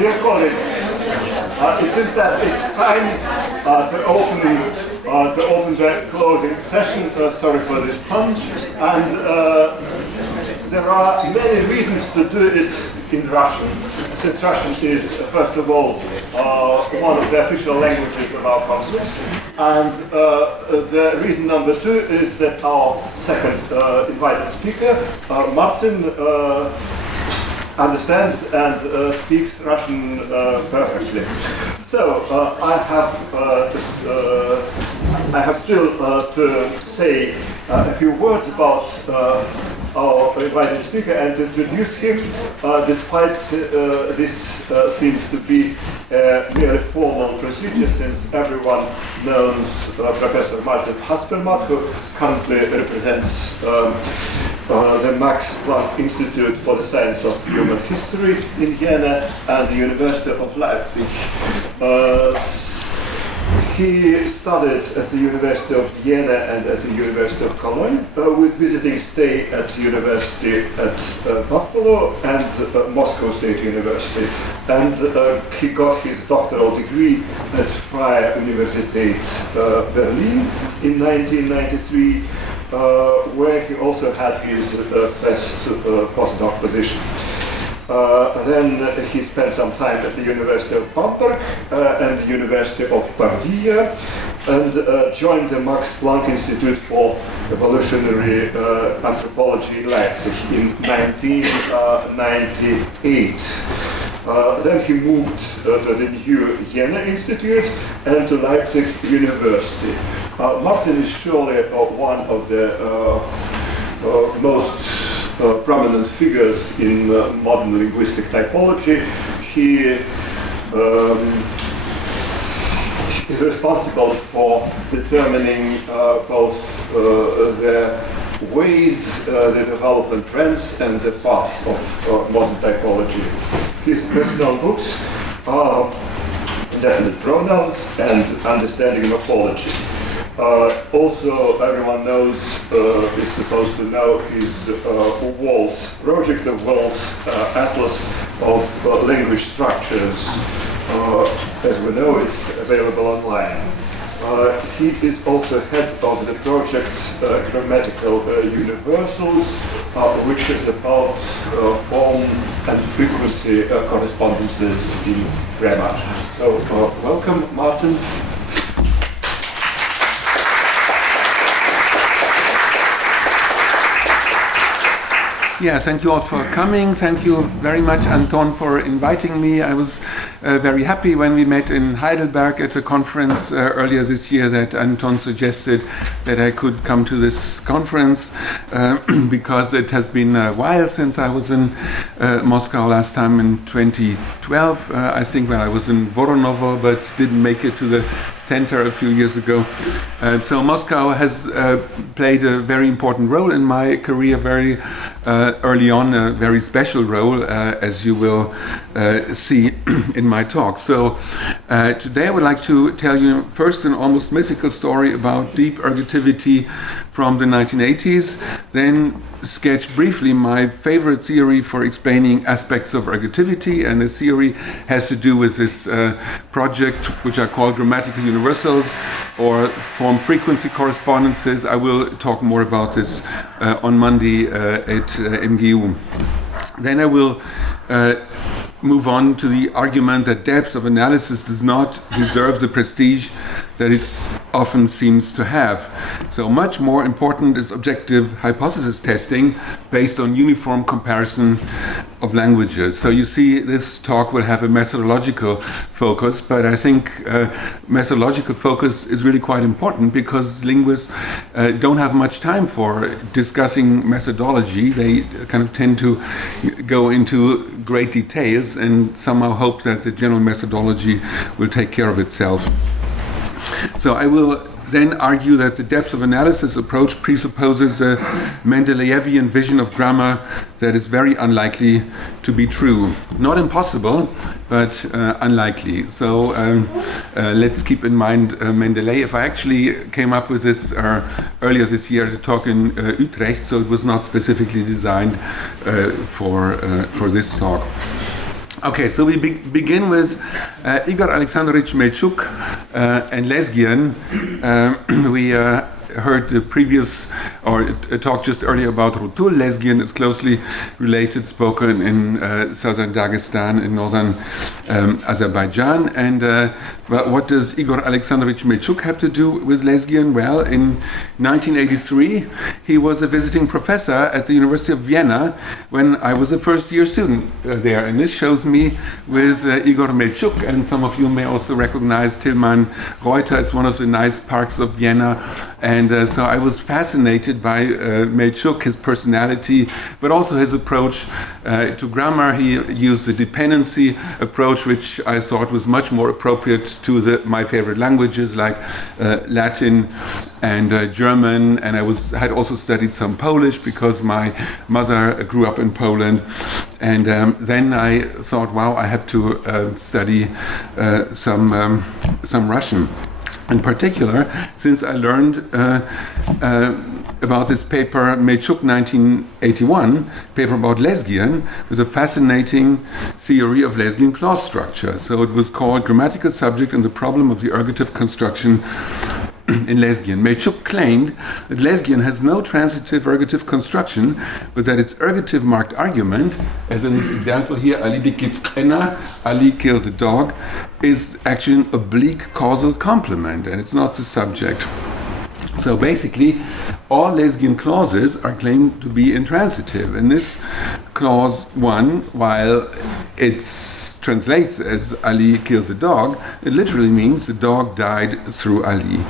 Dear colleagues, it seems that it's time to open the closing session. Sorry for this pun. And there are many reasons to do it in Russian, since Russian is, first of all, one of the official languages of our conference. And the reason number two is that our second invited speaker, Martin, understands and speaks Russian perfectly. So I have still to say a few words about our invited speaker and introduce him, despite this seems to be a merely formal procedure, since everyone knows Professor Martin Haspelmath, who currently represents the Max Planck Institute for the Science of Human History in Vienna and the University of Leipzig. He studied at the University of Vienna and at the University of Cologne, with visiting stay at the University at Buffalo and Moscow State University. And he got his doctoral degree at Freie Universität Berlin in 1993, where he also had his best postdoc position. Then he spent some time at the University of Bamberg and the University of Pavia, and joined the Max Planck Institute for Evolutionary Anthropology in Leipzig in 1998. Then he moved to the new Jena Institute and to Leipzig University. Martin is surely one of the most prominent figures in modern linguistic typology. He is responsible for determining both the ways, the development trends, and the paths of modern typology. His personal books are Definite Pronouns and Understanding Morphology. Also, everyone knows, is supposed to know, his WALS project, the WALS Atlas of Language Structures. As we know, it's available online. He is also head of the project Grammatical Universals, which is about form and frequency correspondences in grammar. So, welcome, Martin. Yeah, thank you all for coming. Thank you very much, Anton, for inviting me. I was very happy when we met in Heidelberg at a conference earlier this year that Anton suggested that I could come to this conference because it has been a while since I was in Moscow last time in 2012. I think when I was in Voronovo, but didn't make it to the center a few years ago. So Moscow has played a very important role in my career, very early on, a very special role, as you will see in my talk. So today I would like to tell you first an almost mythical story about deep ergativity from the 1980s, then sketch briefly my favorite theory for explaining aspects of ergativity, and the theory has to do with this project which I call grammatical universals or form frequency correspondences. I will talk more about this on Monday at MGU. Then I will move on to the argument that depth of analysis does not deserve the prestige that it often seems to have. So much more important is objective hypothesis testing based on uniform comparison of languages. So you see, this talk will have a methodological focus, but I think methodological focus is really quite important because linguists don't have much time for discussing methodology. They kind of tend to go into great details and somehow hope that the general methodology will take care of itself. So I will then argue that the depth of analysis approach presupposes a Mendeleevian vision of grammar that is very unlikely to be true. Not impossible, but unlikely. So let's keep in mind Mendeleev. I actually came up with this earlier this year at a talk in Utrecht, so it was not specifically designed for this talk. Okay, so we begin with Igor Alexandrovich Melchuk and Lezgian. We heard the previous or a talk just earlier about Rutul. Lezgian is closely related, spoken in southern Dagestan, in northern Azerbaijan. And what does Igor Alexandrovich Melchuk have to do with Lezgian? Well, in 1983, he was a visiting professor at the University of Vienna when I was a first-year student there. And this shows me with Igor Melchuk, and some of you may also recognize Tilman Reuter as one of the nice parks of Vienna. And so I was fascinated by Melchuk, his personality, but also his approach to grammar. He used the dependency approach, which I thought was much more appropriate to my favorite languages like Latin and German. And I had also studied some Polish because my mother grew up in Poland. And then I thought, wow, I have to study some Russian. In particular, since I learned about this paper, Melchuk 1981, paper about Lezgian, with a fascinating theory of Lezgian clause structure. So it was called Grammatical Subject and the Problem of the Ergative Construction in Lezgian. Melchuk claimed that Lezgian has no transitive ergative construction, but that its ergative marked argument, as in this example here, Ali dikitskena, Ali killed the dog, is actually an oblique causal complement, and it's not the subject. So basically, all Lezgian clauses are claimed to be intransitive. And this clause 1, while it translates as Ali killed the dog, it literally means the dog died through Ali.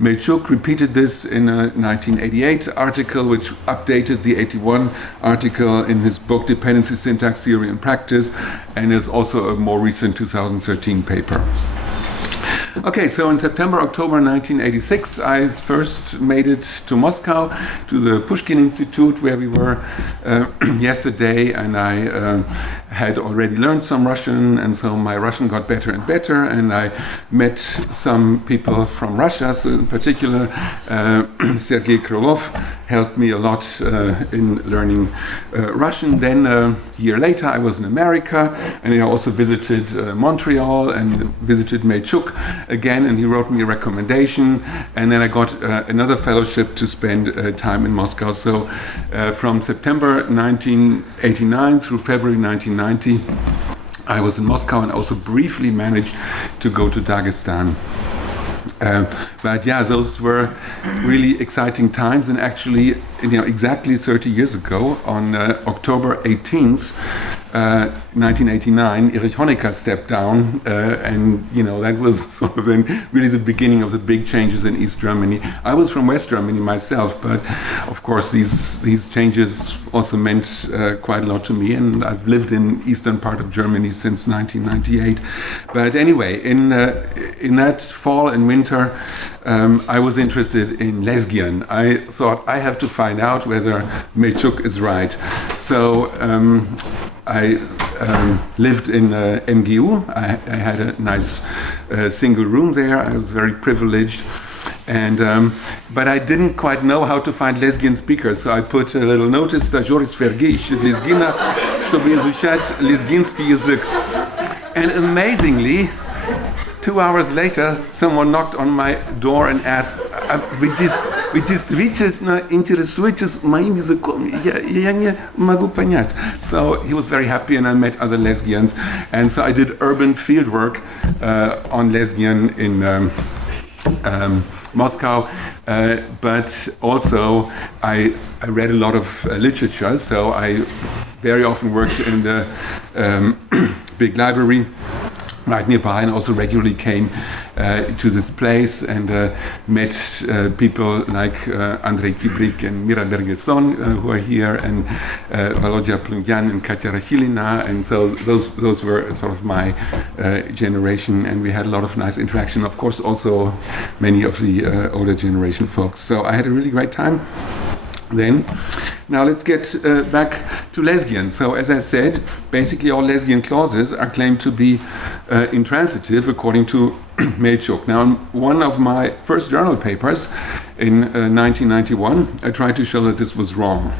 Melchuk repeated this in a 1988 article, which updated the 81 article in his book Dependency, Syntax, Theory and Practice, and is also a more recent 2013 paper. Okay, so in September, October 1986, I first made it to Moscow, to the Pushkin Institute, where we were yesterday, and I had already learned some Russian, and so my Russian got better and better, and I met some people from Russia, so in particular, Sergei Krylov helped me a lot in learning Russian. Then a year later, I was in America, and I also visited Montreal and visited Melchuk again, and he wrote me a recommendation, and then I got another fellowship to spend time in Moscow. So from September 1989 through February 1990, I was in Moscow and also briefly managed to go to Dagestan. But yeah, those were really exciting times, and actually, exactly 30 years ago, on October 18th, 1989, Erich Honecker stepped down, and that was sort of really the beginning of the big changes in East Germany. I was from West Germany myself, but of course these changes also meant quite a lot to me, and I've lived in eastern part of Germany since 1998. But anyway, in that fall and winter, I was interested in Lezgian. I thought I have to find out whether Melchuk is right. So I lived in MGU. I had a nice single room there. I was very privileged. And but I didn't quite know how to find Lezgian speakers, so I put a little notice: "Стажёр Сергей ищет Лезгина, чтобы изучать лезгинский язык." And amazingly, 2 hours later, someone knocked on my door and asked, "Вы действительно интересуетесь моим языком? Я не могу понять." So he was very happy, and I met other Lezgians, and so I did urban fieldwork on Lezgian in Moscow, but also I read a lot of literature, so I very often worked in the big library right nearby, and also regularly came to this place and met people like Andrei Kibrik and Mira Bergeson, who are here, and Volodya Plungyan and Katya Rachilina, and so those were sort of my generation, and we had a lot of nice interaction. Of course, also many of the older generation folks. So I had a really great time then. Now let's get back to Lezgian. So as I said, basically all Lezgian clauses are claimed to be intransitive according to Melchuk. Now in one of my first journal papers in 1991, I tried to show that this was wrong.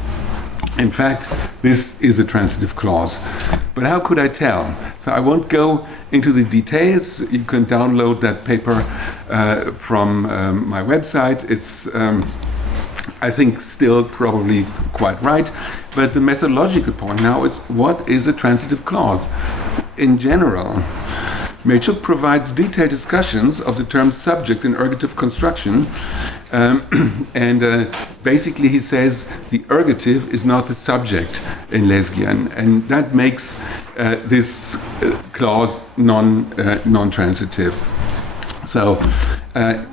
In fact, this is a transitive clause. But how could I tell? So I won't go into the details. You can download that paper from my website. It's, I think, still probably quite right. But the methodological point now is, what is a transitive clause? In general, Melchuk provides detailed discussions of the term subject in ergative construction, and basically he says the ergative is not the subject in Lezgian, and that makes this clause non-transitive. So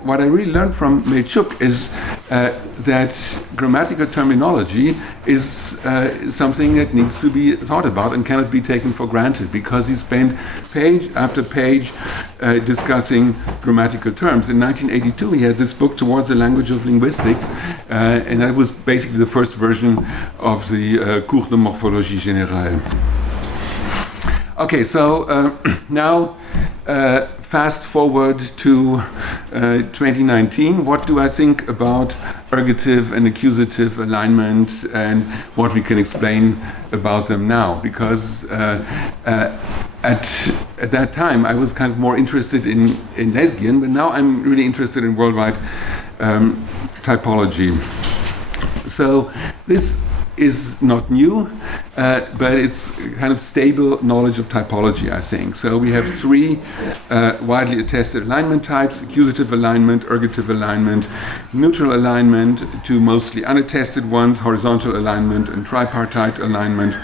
what I really learned from Melchuk is that grammatical terminology is something that needs to be thought about and cannot be taken for granted, because he spent page after page discussing grammatical terms. In 1982 he had this book, Towards the Language of Linguistics, and that was basically the first version of the Cours de Morphologie Générale. Okay, so now fast forward to 2019. What do I think about ergative and accusative alignment, and what we can explain about them now? Because at that time I was kind of more interested in Lezgian, but now I'm really interested in worldwide typology. So this is not new, but it's kind of stable knowledge of typology, I think. So we have three widely attested alignment types: accusative alignment, ergative alignment, neutral alignment, two mostly unattested ones, horizontal alignment and tripartite alignment.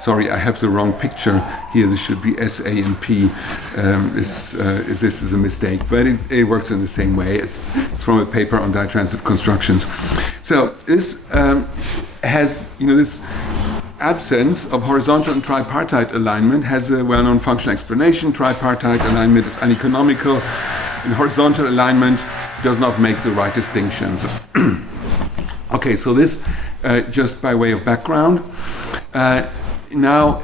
Sorry, I have the wrong picture here. This should be S, A, and P. This is a mistake, but it works in the same way. It's from a paper on ditransitive constructions. So this has, this absence of horizontal and tripartite alignment has a well-known functional explanation. Tripartite alignment is uneconomical, and horizontal alignment does not make the right distinctions. Okay, so this just by way of background. Now,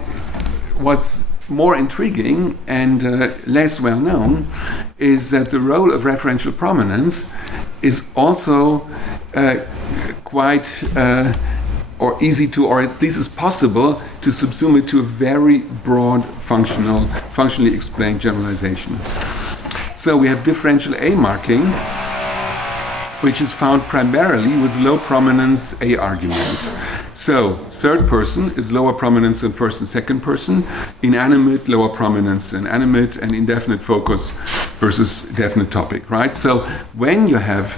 what's more intriguing and less well known is that the role of referential prominence is also quite or easy to, or at least is possible to subsume it to a very broad functionally explained generalization. So we have differential A marking, which is found primarily with low prominence A arguments. So third person is lower prominence than first and second person, inanimate lower prominence than animate, and indefinite focus versus definite topic, right? So when you have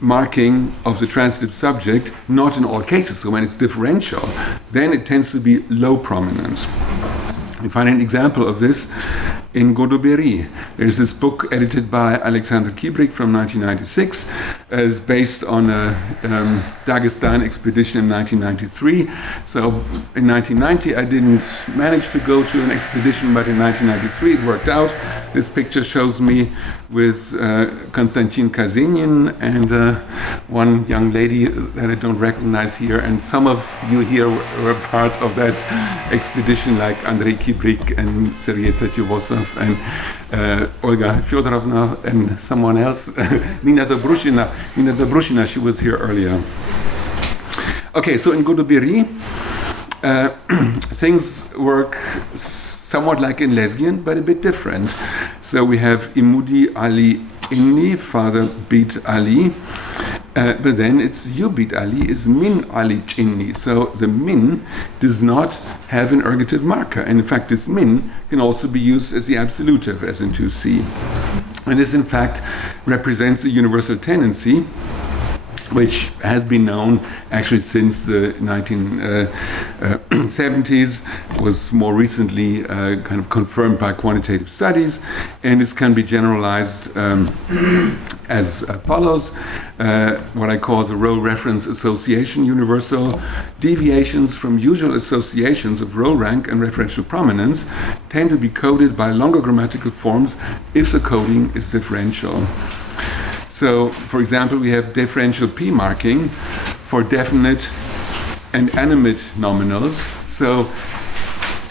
marking of the transitive subject, not in all cases, so when it's differential, then it tends to be low prominence. You find an example of this in Godoberi. There's this book edited by Alexander Kibrik from 1996. It's based on a Dagestan expedition in 1993. So in 1990 I didn't manage to go to an expedition, but in 1993 it worked out. This picture shows me with Konstantin Kazenin and one young lady that I don't recognize here, and some of you here were part of that expedition, like Andrei Kibrik and Serieta Chivosov and Olga Fyodorovna and someone else, Nina Dobrushina, she was here earlier. Okay, so in Godoberi, things work somewhat like in Lezgian, but a bit different. So we have Imudi Ali Inni, Father Bit Ali, but then it's Yubit Ali is Min Ali Chinni. So the min does not have an ergative marker. And in fact, this min can also be used as the absolutive, as in 2C. And this, in fact, represents a universal tendency, which has been known actually since the 1970s, was more recently kind of confirmed by quantitative studies, and this can be generalized as follows. What I call the role reference association universal. Deviations from usual associations of role rank and referential prominence tend to be coded by longer grammatical forms if the coding is differential. So, for example, we have differential P marking for definite and animate nominals. So,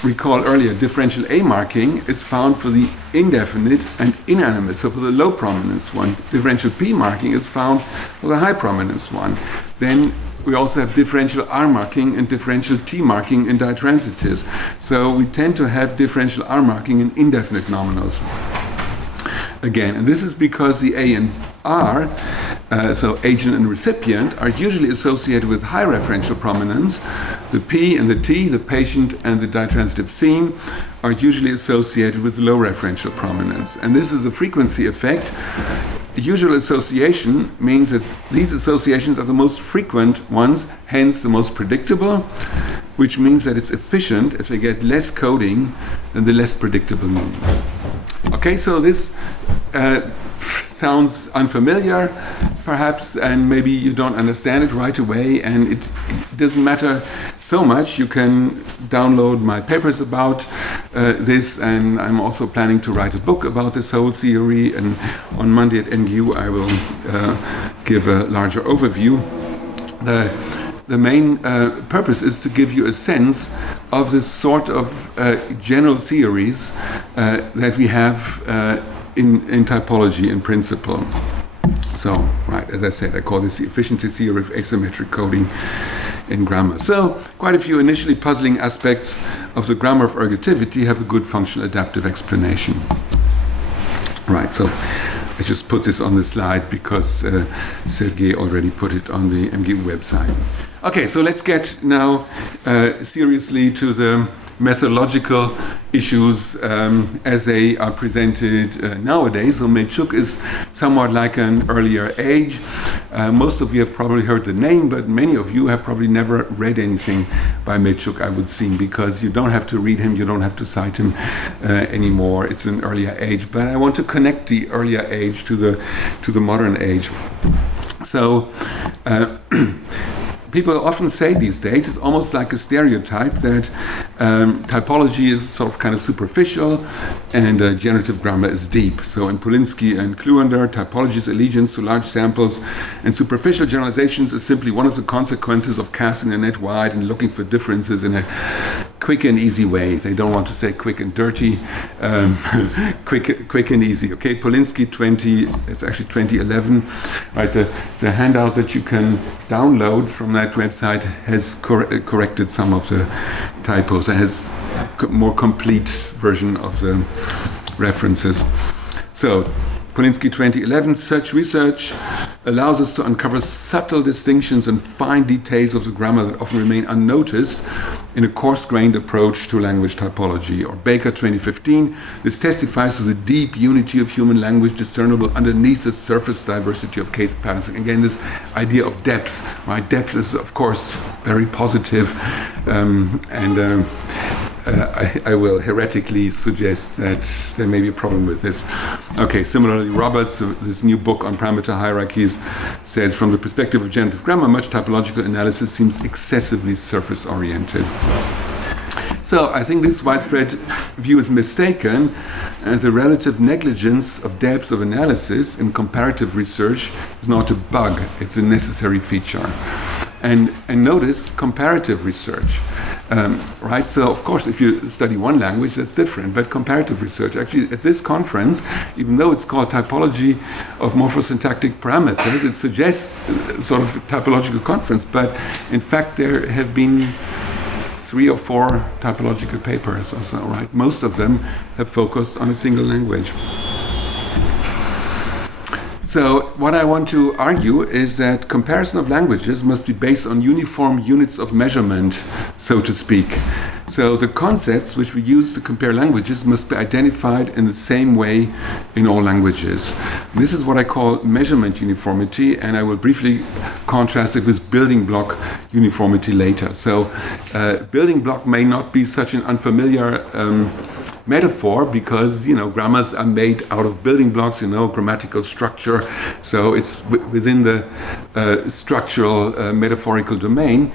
recall earlier, differential A marking is found for the indefinite and inanimate, so for the low prominence one. Differential P marking is found for the high prominence one. Then we also have differential R marking and differential T marking in ditransitives. So we tend to have differential R marking in indefinite nominals. Again, and this is because the A and R, so agent and recipient, are usually associated with high referential prominence. The P and the T, the patient and the ditransitive theme, are usually associated with low referential prominence. And this is a frequency effect. Usual association means that these associations are the most frequent ones, hence the most predictable, which means that it's efficient if they get less coding than the less predictable meaning. Okay, so this sounds unfamiliar, perhaps, and maybe you don't understand it right away, and it doesn't matter so much. You can download my papers about this, and I'm also planning to write a book about this whole theory, and on Monday at NGU I will give a larger overview. The main purpose is to give you a sense of this sort of general theories that we have in typology in principle. So, right, as I said, I call this the efficiency theory of asymmetric coding in grammar. So, quite a few initially puzzling aspects of the grammar of ergativity have a good functional adaptive explanation. Right, so I just put this on the slide because Sergei already put it on the MGU website. Okay, so let's get now seriously to the methodological issues as they are presented nowadays. So Metschuk is somewhat like an earlier age. Most of you have probably heard the name, but many of you have probably never read anything by Metschuk, I would seem, because you don't have to read him, you don't have to cite him anymore. It's an earlier age, but I want to connect the earlier age to the modern age. So people often say these days, it's almost like a stereotype that typology is sort of kind of superficial and generative grammar is deep. So in Polinsky and Kluender, typology's allegiance to large samples and superficial generalizations is simply one of the consequences of casting the net wide and looking for differences in a quick and easy way. They don't want to say quick and dirty, quick and easy. Okay, Polinsky it's actually 2011. Right, the handout that you can download from that website has corrected some of the typos. It has a more complete version of the references. So, Polinsky 2011, such research allows us to uncover subtle distinctions and fine details of the grammar that often remain unnoticed in a coarse-grained approach to language typology. Or Baker 2015, this testifies to the deep unity of human language discernible underneath the surface diversity of case patterns. Again, this idea of depth, right? Depth is, of course, very positive, I will heretically suggest that there may be a problem with this. Okay, similarly, Roberts, this new book on parameter hierarchies, says, from the perspective of generative grammar, much typological analysis seems excessively surface-oriented. So I think this widespread view is mistaken, and the relative negligence of depth of analysis in comparative research is not a bug, it's a necessary feature. And notice comparative research, right? So of course, if you study one language, that's different. But comparative research, actually, at this conference, even though it's called typology of morphosyntactic parameters, it suggests sort of a typological conference. But in fact, there have been 3 or 4 typological papers or so, right? Most of them have focused on a single language. So what I want to argue is that comparison of languages must be based on uniform units of measurement, so to speak. So the concepts which we use to compare languages must be identified in the same way in all languages. This is what I call measurement uniformity, and I will briefly contrast it with building block uniformity later. So building block may not be such an unfamiliar metaphor because, grammars are made out of building blocks, grammatical structure. So it's within the structural metaphorical domain.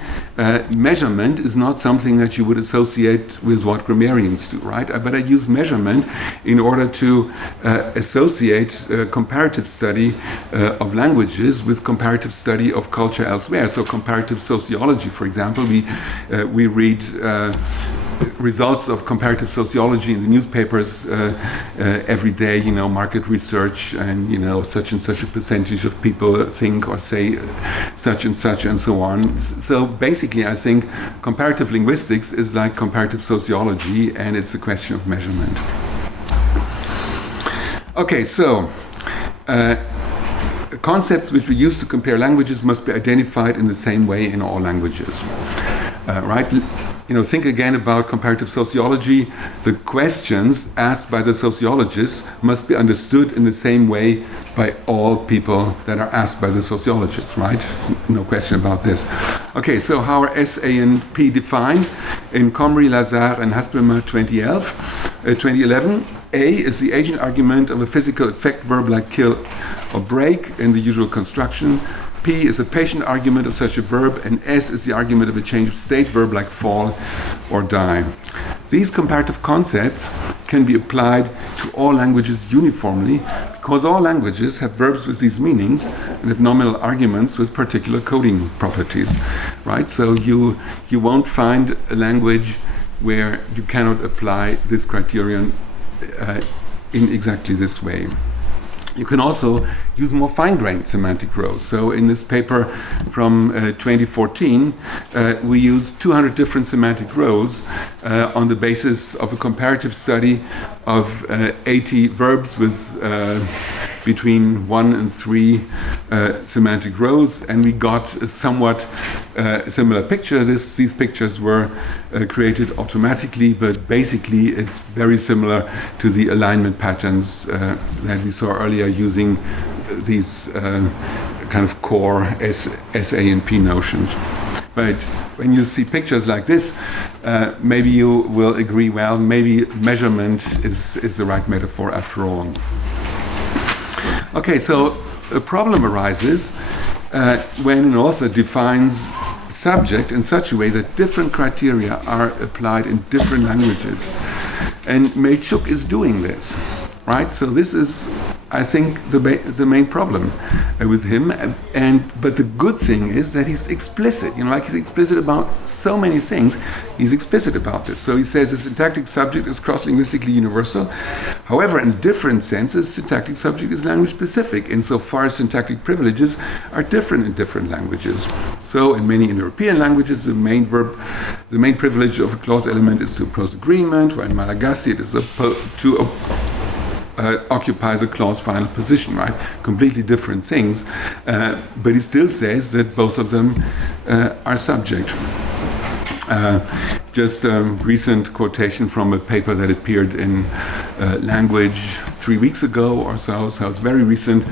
Measurement is not something that you would associate with what grammarians do, right? But I use measurement in order to associate comparative study of languages with comparative study of culture elsewhere. So comparative sociology, for example, we read results of comparative sociology in the newspapers every day, market research, and such and such a percentage of people think or say such and so on. So basically I think comparative linguistics is like comparative sociology, and it's a question of measurement. Okay, so concepts which we use to compare languages must be identified in the same way in all languages. Right? Think again about comparative sociology. The questions asked by the sociologists must be understood in the same way by all people that are asked by the sociologists, right? No question about this. Okay, so how are S, A, and P defined? In Comrie, Lazare, and Haspelmath 2011, A is the agent argument of a physical effect verb like kill or break in the usual construction. P is a patient argument of such a verb, and S is the argument of a change of state verb like fall or die. These comparative concepts can be applied to all languages uniformly because all languages have verbs with these meanings and have nominal arguments with particular coding properties, right? So you won't find a language where you cannot apply this criterion in exactly this way. You can also use more fine-grained semantic rows. So in this paper from 2014, we used 200 different semantic rows on the basis of a comparative study of 80 verbs with between 1 and 3 semantic rows, and we got a somewhat similar picture. These pictures were created automatically, but basically it's very similar to the alignment patterns that we saw earlier using these kind of core S, A, and P notions. But when you see pictures like this, maybe you will agree, well, maybe measurement is the right metaphor after all. Okay, so a problem arises when an author defines subject in such a way that different criteria are applied in different languages. And Melchuk is doing this, right? So this is, I think, the main problem with him. But the good thing is that he's explicit. He's explicit about so many things. He's explicit about this. So he says a syntactic subject is cross-linguistically universal. However, in different senses, syntactic subject is language-specific, insofar as syntactic privileges are different in different languages. So in many Indo-European languages, the main privilege of a clause element is to oppose agreement, while in Malagasy it is to occupy the clause final position, right? Completely different things. But he still says that both of them are subject. Just a recent quotation from a paper that appeared in Language 3 weeks ago or so. So it's very recent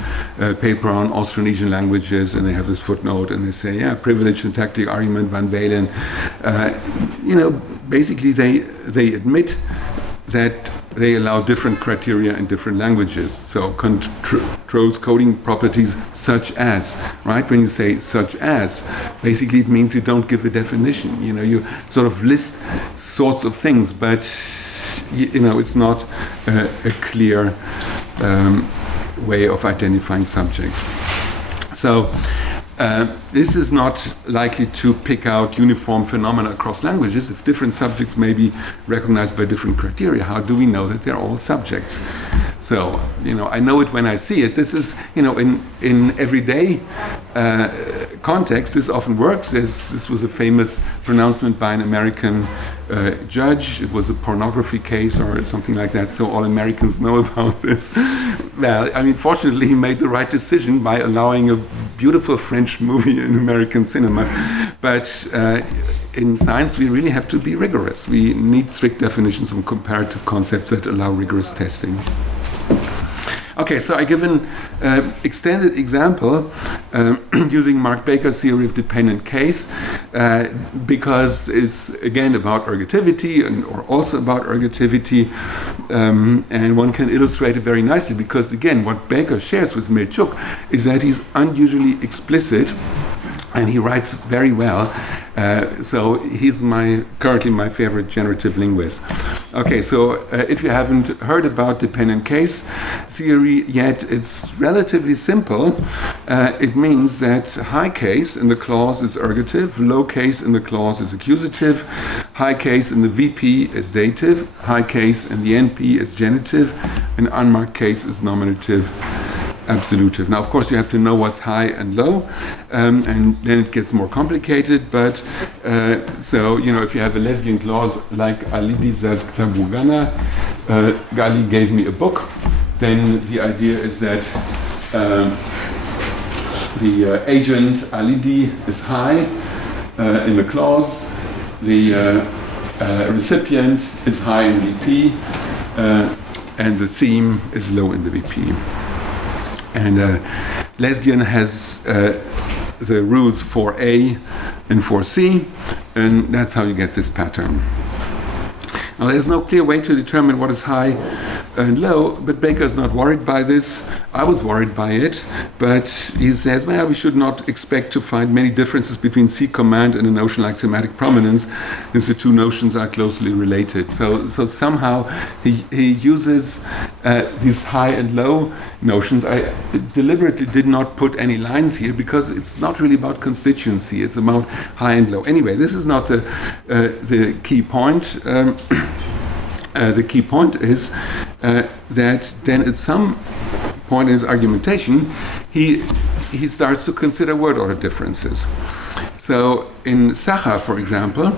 paper on Austronesian languages, and they have this footnote, and they say, privilege syntactic argument, Van Valen. Basically they admit that they allow different criteria in different languages. So controls coding properties such as, right? When you say such as, basically it means you don't give a definition. You sort of list sorts of things, but it's not a clear way of identifying subjects. So this is not likely to pick out uniform phenomena across languages. If different subjects may be recognized by different criteria, how do we know that they're all subjects? So, I know it when I see it. This is, in everyday context, this often works. This was a famous pronouncement by an American judge. It was a pornography case or something like that, so all Americans know about this. Well, fortunately, he made the right decision by allowing a beautiful French movie in American cinemas. But in science, we really have to be rigorous. We need strict definitions of comparative concepts that allow rigorous testing. Okay, so I give an extended example using Mark Baker's theory of dependent case because it's again about ergativity or also about ergativity, and one can illustrate it very nicely because again what Baker shares with Melchuk is that he's unusually explicit And he writes very well, so he's currently my favorite generative linguist. Okay, so if you haven't heard about dependent case theory yet, it's relatively simple. It means that high case in the clause is ergative, low case in the clause is accusative, high case in the VP is dative, high case in the NP is genitive, and unmarked case is nominative, absolutive. Now, of course, you have to know what's high and low, and then it gets more complicated. But so, if you have a Lezgian clause like Alidi Zasktabugana, Gali gave me a book, then the idea is that the agent Alidi is high in the clause, the recipient is high in VP, and the theme is low in the VP. And Lezgian has the rules for A and for C, and that's how you get this pattern. Now, there's no clear way to determine what is high and low, but Baker is not worried by this. I was worried by it, but he says, well, we should not expect to find many differences between C command and a notion like semantic prominence, since the two notions are closely related. So somehow he uses these high and low notions. I deliberately did not put any lines here because it's not really about constituency. It's about high and low. Anyway, this is not the key point. The key point is that then at some point in his argumentation, he starts to consider word order differences. So in Sacha, for example,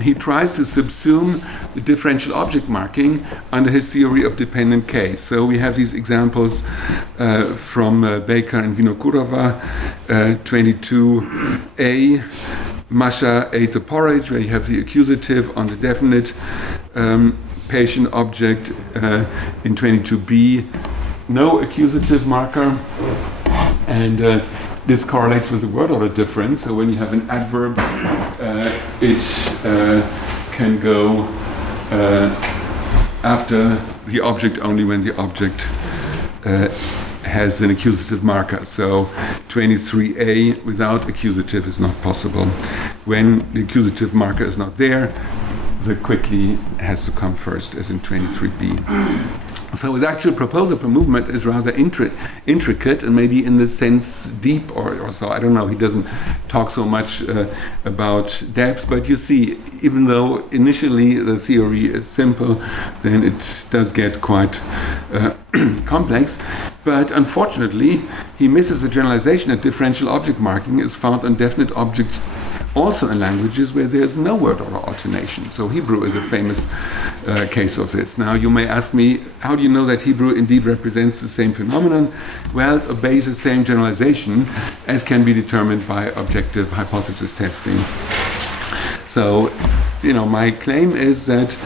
he tries to subsume the differential object marking under his theory of dependent case. So we have these examples from Baker and Vinokurova, 22a, Masha ate the porridge, where you have the accusative on the definite patient object. In 22b, no accusative marker, and this correlates with the word order difference. So when you have an adverb, it can go after the object only when the object has an accusative marker. So 23a without accusative is not possible. When the accusative marker is not there, the quickly has to come first, as in 23b. So his actual proposal for movement is rather intricate and maybe in the sense deep or so. I don't know. He doesn't talk so much about depth, but you see, even though initially the theory is simple, then it does get quite complex. But unfortunately, he misses the generalization that differential object marking is found on definite objects also in languages where there's no word order alternation. So Hebrew is a famous case of this. Now you may ask me, how do you know that Hebrew indeed represents the same phenomenon? Well, it obeys the same generalization as can be determined by objective hypothesis testing. So, my claim is that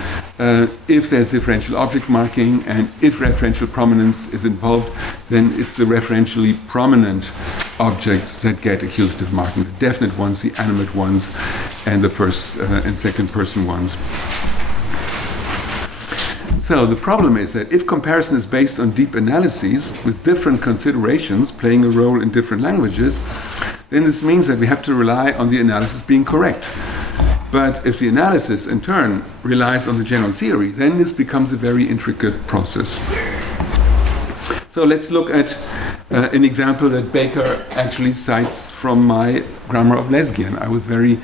if there's differential object marking and if referential prominence is involved, then it's the referentially prominent objects that get accusative marking, the definite ones, the animate ones, and the first and second person ones. So the problem is that if comparison is based on deep analyses with different considerations playing a role in different languages, then this means that we have to rely on the analysis being correct. But if the analysis, in turn, relies on the general theory, then this becomes a very intricate process. So let's look at an example that Baker actually cites from my Grammar of Lezgian. I was very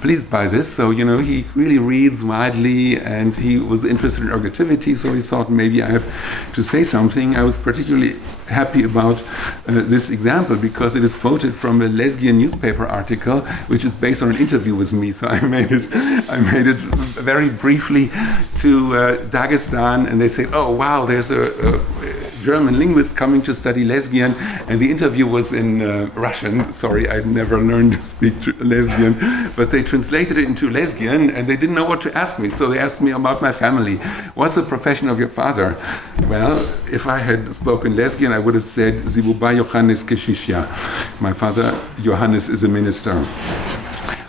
pleased by this. So, he really reads widely and he was interested in ergativity, so he thought maybe I have to say something. I was particularly happy about this example because it is quoted from a Lezgian newspaper article, which is based on an interview with me. So I made it very briefly to Dagestan, and they said, "Oh wow, there's a German linguist coming to study Lezgian," and the interview was in Russian. Sorry, I'd never learned to speak Lezgian, but they translated it into Lezgian, and they didn't know what to ask me. So they asked me about my family. What's the profession of your father? Well, if I had spoken Lezgian, I would have said Zibuba Johannes Keshishya. My father, Johannes, is a minister.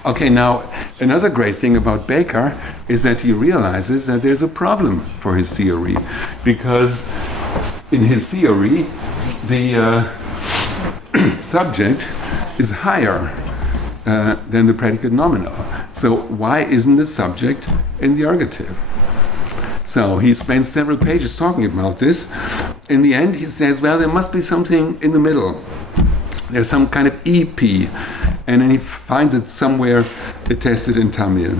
Okay, now, another great thing about Baker is that he realizes that there's a problem for his theory, because in his theory, the subject is higher than the predicate nominal. So why isn't the subject in the ergative? So he spends several pages talking about this. In the end, he says, well, there must be something in the middle. There's some kind of EP, and then he finds it somewhere attested in Tamil.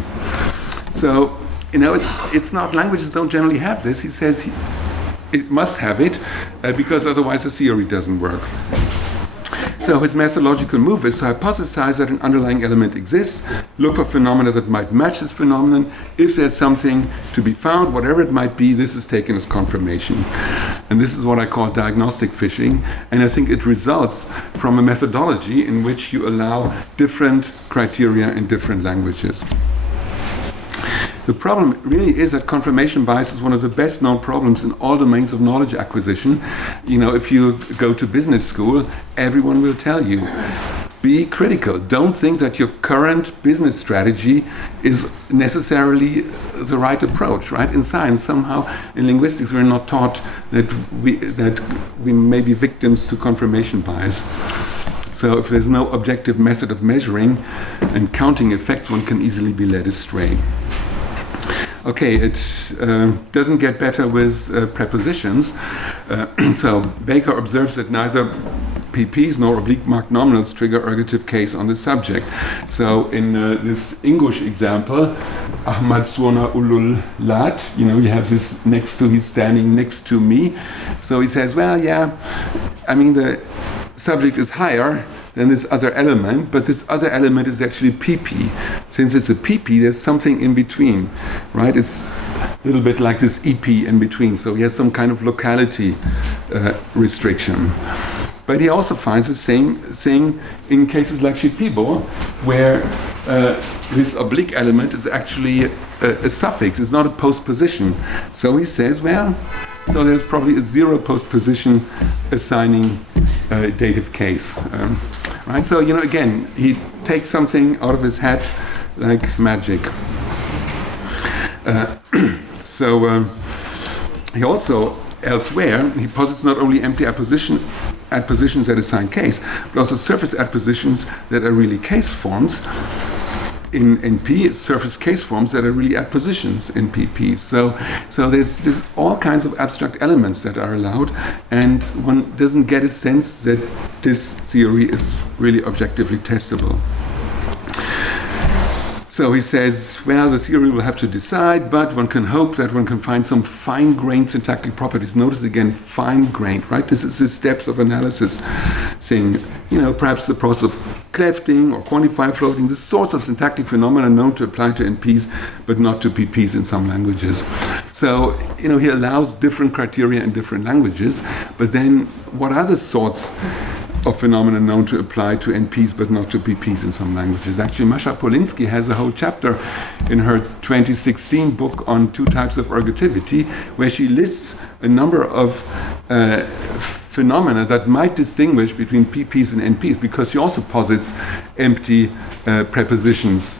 So, it's not, languages don't generally have this. He says it must have it, because otherwise the theory doesn't work. So his methodological move is to hypothesize that an underlying element exists, look for phenomena that might match this phenomenon. If there's something to be found, whatever it might be, this is taken as confirmation. And this is what I call diagnostic fishing. And I think it results from a methodology in which you allow different criteria in different languages. The problem really is that confirmation bias is one of the best known problems in all domains of knowledge acquisition. If you go to business school, everyone will tell you, be critical. Don't think that your current business strategy is necessarily the right approach, right? In science, somehow, in linguistics, we're not taught that we may be victims to confirmation bias. So if there's no objective method of measuring and counting effects, one can easily be led astray. Okay, it doesn't get better with prepositions. So Baker observes that neither PPs nor oblique marked nominals trigger ergative case on the subject. So in this English example, Ahmad Suona Ulul Lat, you have this he's standing next to me. So he says, well, yeah, the subject is higher than this other element, but this other element is actually PP. Since it's a PP, there's something in between, right? It's a little bit like this EP in between, so he has some kind of locality restriction. But he also finds the same thing in cases like Shipibo, where this oblique element is actually a suffix, it's not a postposition. So he says, well, so there's probably a zero postposition assigning dative case. Right? So, again, he takes something out of his hat like magic. He also, elsewhere, he posits not only empty adpositions that assign case, but also surface adpositions that are really case forms. In NP, it's surface case forms that are really adpositions in PP. So there's all kinds of abstract elements that are allowed, and one doesn't get a sense that this theory is really objectively testable. So he says, well, the theory will have to decide, but one can hope that one can find some fine-grained syntactic properties. Notice again, fine-grained, right? This is this depth of analysis thing. Perhaps the process of clefting or quantify floating, the sorts of syntactic phenomena known to apply to NPs, but not to PPs in some languages. So, he allows different criteria in different languages, but then what are the sorts of phenomena known to apply to NPs but not to PPs in some languages? Actually, Masha Polinsky has a whole chapter in her 2016 book on 2 types of ergativity, where she lists a number of phenomena that might distinguish between PPs and NPs, because she also posits empty prepositions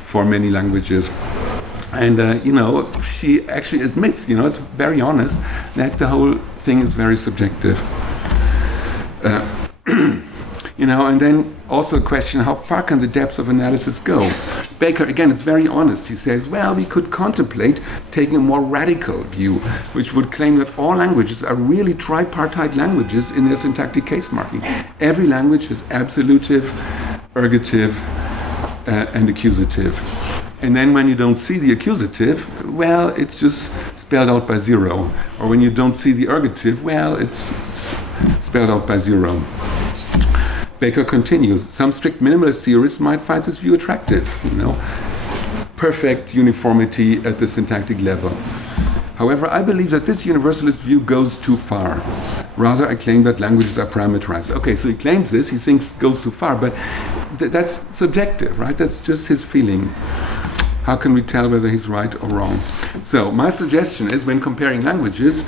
for many languages. And, she actually admits, it's very honest, that the whole thing is very subjective. And then also a question, how far can the depth of analysis go? Baker, again, is very honest. He says, well, we could contemplate taking a more radical view, which would claim that all languages are really tripartite languages in their syntactic case marking. Every language is absolutive, ergative, and accusative. And then when you don't see the accusative, well, it's just spelled out by 0. Or when you don't see the ergative, well, it's spelled out by 0. Baker continues, some strict minimalist theorists might find this view attractive, perfect uniformity at the syntactic level. However, I believe that this universalist view goes too far. Rather, I claim that languages are parameterized. Okay, so he claims this, he thinks it goes too far, but that's subjective, right? That's just his feeling. How can we tell whether he's right or wrong? So my suggestion is, when comparing languages,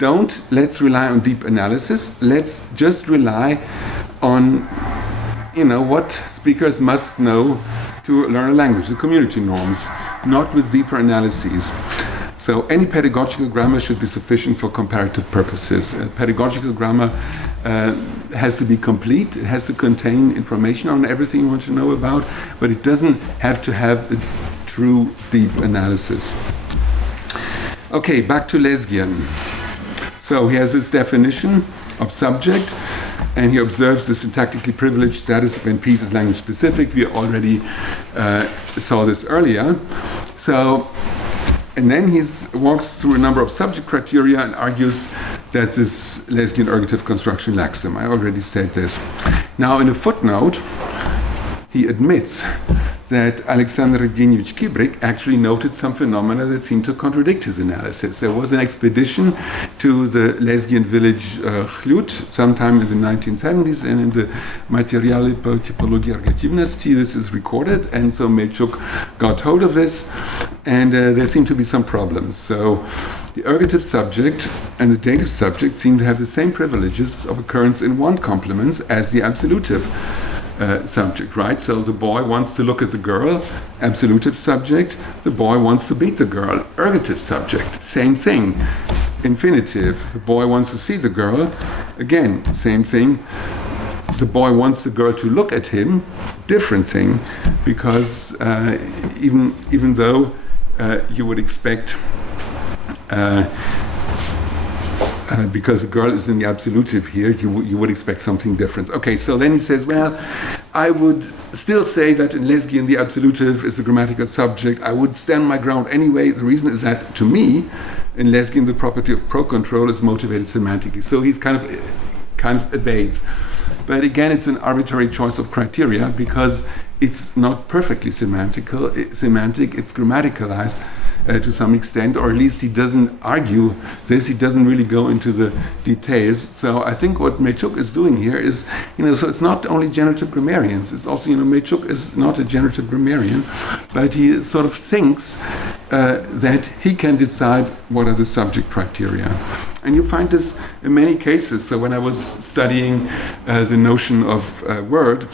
let's rely on deep analysis. Let's just rely on, what speakers must know to learn a language, the community norms, not with deeper analyses. So any pedagogical grammar should be sufficient for comparative purposes. Pedagogical grammar has to be complete. It has to contain information on everything you want to know about, but it doesn't have to have a true deep analysis. Okay, back to Lezgian. So he has this definition of subject, and he observes the syntactically privileged status of NPs as language specific. We already saw this earlier. So, and then he walks through a number of subject criteria and argues that this Lezgian ergative construction lacks them. I already said this. Now, in a footnote, he admits that Alexander Evgenievich Kibrik actually noted some phenomena that seemed to contradict his analysis. There was an expedition to the Lezgian village Chlut sometime in the 1970s, and in the Materiale po typologii ergativnosti this is recorded, and so Melchuk got hold of this, and there seemed to be some problems. So the ergative subject and the dative subject seem to have the same privileges of occurrence in want complements as the absolutive subject, right? So the boy wants to look at the girl, absolutive subject. The boy wants to beat the girl, ergative subject. Same thing. Infinitive, the boy wants to see the girl. Again, same thing. The boy wants the girl to look at him. Different thing, because even though you would expect because the girl is in the absolutive here, you would expect something different. Okay, so then he says, well, I would still say that in Lezgian the absolutive is a grammatical subject. I would stand my ground anyway. The reason is that, to me, in Lezgian the property of pro-control is motivated semantically. So he's kind of evades. But again, it's an arbitrary choice of criteria because it's not perfectly semantic, it's grammaticalized to some extent, or at least he doesn't argue this, he doesn't really go into the details. So I think what Melchuk is doing here is, so it's not only generative grammarians, it's also, Melchuk is not a generative grammarian, but he sort of thinks that he can decide what are the subject criteria. And you find this in many cases. So when I was studying the notion of word,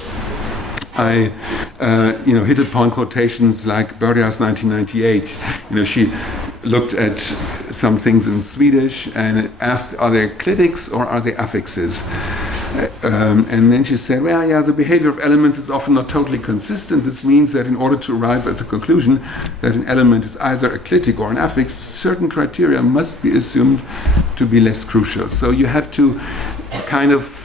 I hit upon quotations like Börja's 1998. She looked at some things in Swedish and asked, are they clitics or are they affixes? And then she said, well, yeah, the behavior of elements is often not totally consistent. This means that in order to arrive at the conclusion that an element is either a clitic or an affix, certain criteria must be assumed to be less crucial. So you have to kind of,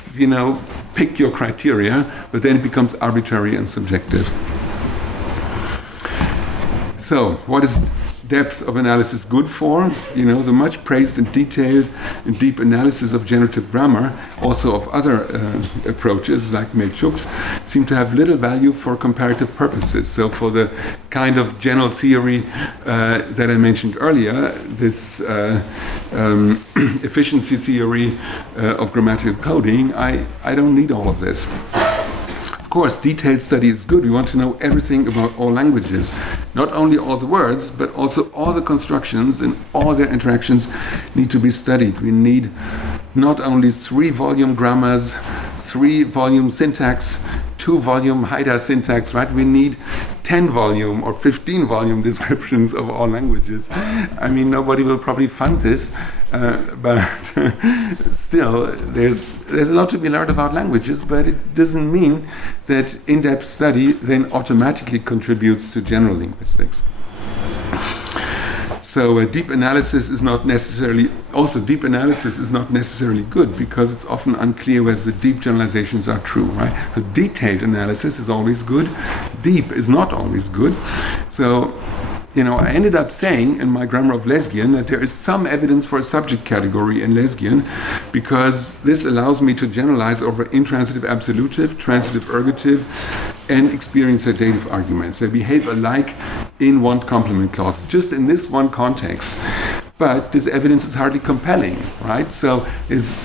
pick your criteria, but then it becomes arbitrary and subjective. So, what is depth of analysis good for? The much praised and detailed and deep analysis of generative grammar, also of other approaches like Melchuk's, seem to have little value for comparative purposes. So for the kind of general theory that I mentioned earlier, this efficiency theory of grammatical coding, I don't need all of this. Of course, detailed study is good. We want to know everything about all languages. Not only all the words, but also all the constructions and all their interactions need to be studied. We need not only 3-volume grammars, 3-volume syntax, 2-volume Haida syntax, right? We need 10-volume or 15-volume descriptions of all languages. I mean, nobody will probably fund this, but still, there's a lot to be learned about languages, but it doesn't mean that in-depth study then automatically contributes to general linguistics. So deep analysis is not necessarily good because it's often unclear whether the deep generalizations are true, right? So detailed analysis is always good. Deep is not always good. So, I ended up saying in my grammar of Lezgian that there is some evidence for a subject category in Lezgian because this allows me to generalize over intransitive absolutive, transitive ergative, and experiencer dative arguments. They behave alike in want complement clauses, just in this one context. But this evidence is hardly compelling, right? So there's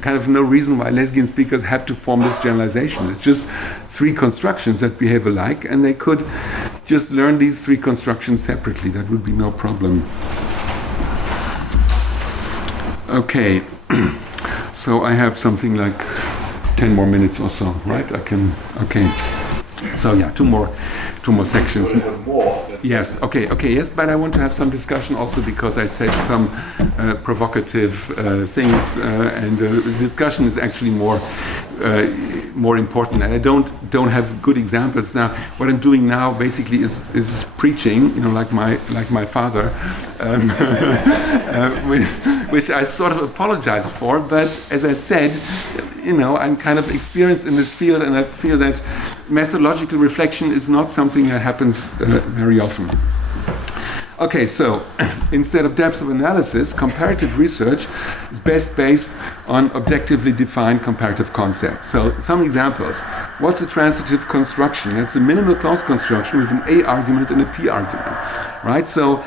kind of no reason why Lezgian speakers have to form this generalization. It's just 3 constructions that behave alike, and they could just learn these 3 constructions separately. That would be no problem. Okay, so I have something like 10 more minutes or so, right? Okay. So yeah, two more sections. We have more. Yes, okay, yes, but I want to have some discussion also because I said some provocative things, and the discussion is actually more important. And I don't have good examples now. What I'm doing now basically is preaching, like my father, which I sort of apologize for. But as I said, I'm kind of experienced in this field, and I feel that methodological reflection is not something that happens very often. Okay, so instead of depth of analysis, comparative research is best based on objectively defined comparative concepts. So some examples. What's a transitive construction? It's a minimal clause construction with an A argument and a P argument, right? So,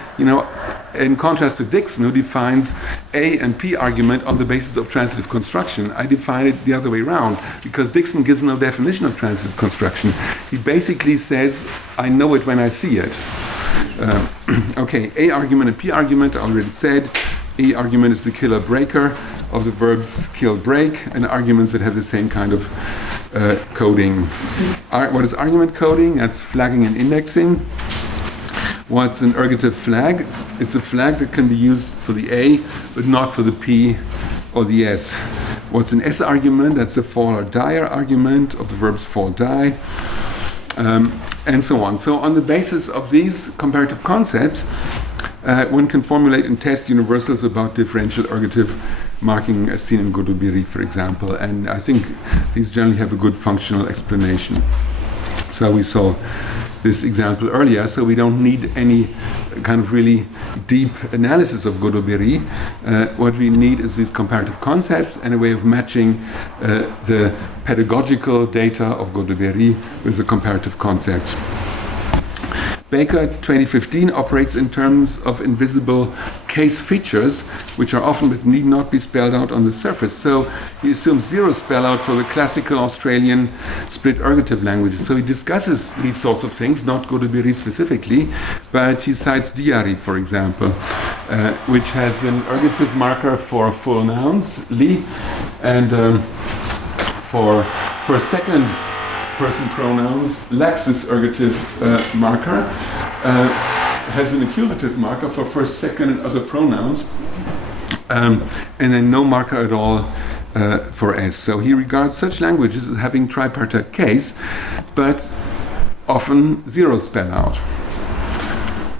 in contrast to Dixon, who defines A and P argument on the basis of transitive construction, I define it the other way around, because Dixon gives no definition of transitive construction. He basically says, I know it when I see it. Okay, A argument and P argument, I already said. A argument is the killer-breaker of the verbs kill-break, and arguments that have the same kind of coding. What is argument coding? That's flagging and indexing. What's an ergative flag? It's a flag that can be used for the A, but not for the P or the S. What's an S argument? That's a fall or die argument of the verbs fall, die, and so on. So on the basis of these comparative concepts, one can formulate and test universals about differential ergative marking as seen in Godot-Biri, for example. And I think these generally have a good functional explanation. So we saw this example earlier, so we don't need any kind of really deep analysis of Godot-Biri. What we need is these comparative concepts and a way of matching the pedagogical data of Godot-Biri with the comparative concepts. Baker 2015 operates in terms of invisible case features, which are often but need not be spelled out on the surface. So he assumes zero spell out for the classical Australian split ergative languages. So he discusses these sorts of things, not Godot-Biri specifically, but he cites Diari, for example, which has an ergative marker for full nouns, li, and for second person pronouns, Lexis ergative marker, has an accusative marker for first, second, and other pronouns, and then no marker at all for S. So he regards such languages as having tripartite case, but often zero spell out.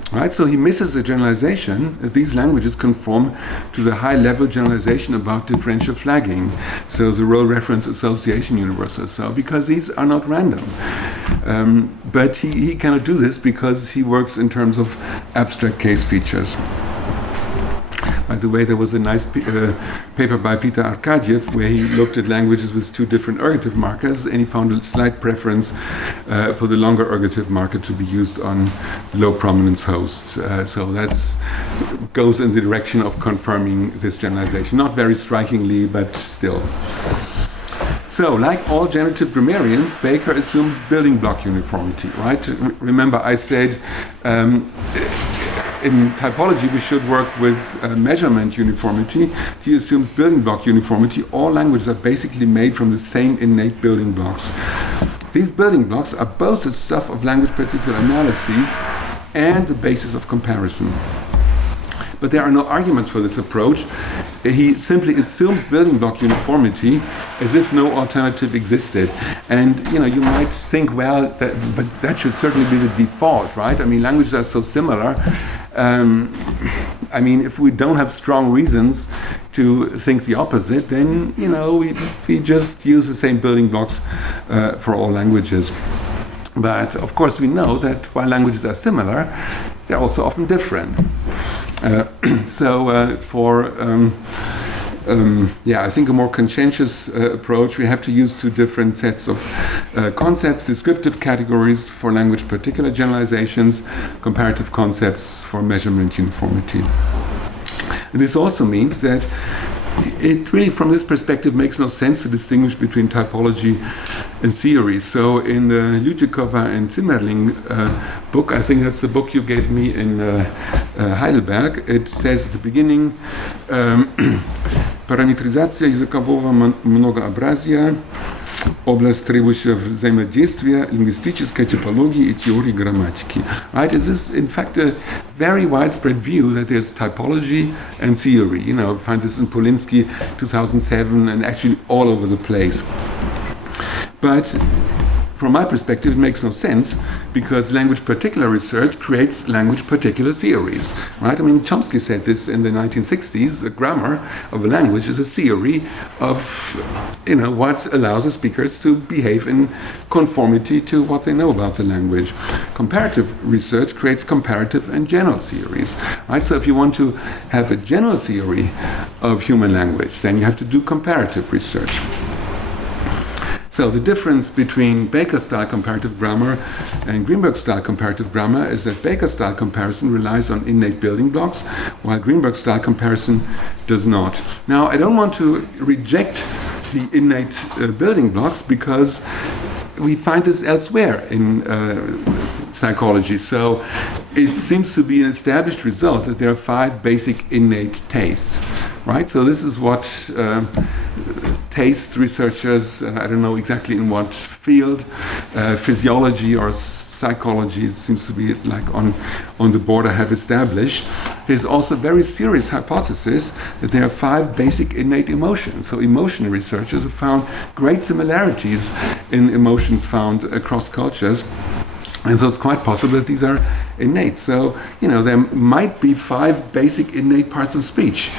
Right, so he misses the generalization that these languages conform to the high-level generalization about differential flagging, so the role reference association universals. So because these are not random, but he cannot do this because he works in terms of abstract case features. By the way, there was a nice paper by Peter Arkadiev where he looked at languages with two different ergative markers, and he found a slight preference for the longer ergative marker to be used on low prominence hosts. So that goes in the direction of confirming this generalization. Not very strikingly, but still. So, like all generative grammarians, Baker assumes building block uniformity, right? Remember, I said in typology we should work with measurement uniformity. He assumes building block uniformity. All languages are basically made from the same innate building blocks. These building blocks are both the stuff of language particular analyses and the basis of comparison. But there are no arguments for this approach. He simply assumes building block uniformity as if no alternative existed. And you might think, well, but that should certainly be the default, right? I mean, languages are so similar. If we don't have strong reasons to think the opposite, then we just use the same building blocks for all languages. But of course, we know that while languages are similar, they're also often different. I think a more conscientious approach, we have to use two different sets of concepts: descriptive categories for language particular generalizations, comparative concepts for measurement uniformity. And this also means that it really, from this perspective, makes no sense to distinguish between typology and theory. So in the Ljutikova and Zimmerling book, I think that's the book you gave me in Heidelberg, it says at the beginning, parametryzacja językowa mnogoobrazia, область, требующая взаимодействия лингвистической типологии и теории грамматики. Right? This is, in fact, a very widespread view that there's typology and theory. You know, find this in Polinsky, 2007, and actually all over the place. But from my perspective, it makes no sense because language particular research creates language particular theories, right? I mean, Chomsky said this in the 1960s. The grammar of a language is a theory of, what allows the speakers to behave in conformity to what they know about the language. Comparative research creates comparative and general theories, right? So if you want to have a general theory of human language, then you have to do comparative research. So the difference between Baker-style comparative grammar and Greenberg-style comparative grammar is that Baker-style comparison relies on innate building blocks, while Greenberg-style comparison does not. Now, I don't want to reject the innate building blocks because we find this elsewhere in psychology. So it seems to be an established result that there are 5 basic innate tastes, right? So this is what taste researchers, I don't know exactly in what field, physiology or psychology, it seems to be like on the border, have established. There's also a very serious hypothesis that there are 5 basic innate emotions. So emotion researchers have found great similarities in emotions found across cultures. And so it's quite possible that these are innate. So, there might be 5 basic innate parts of speech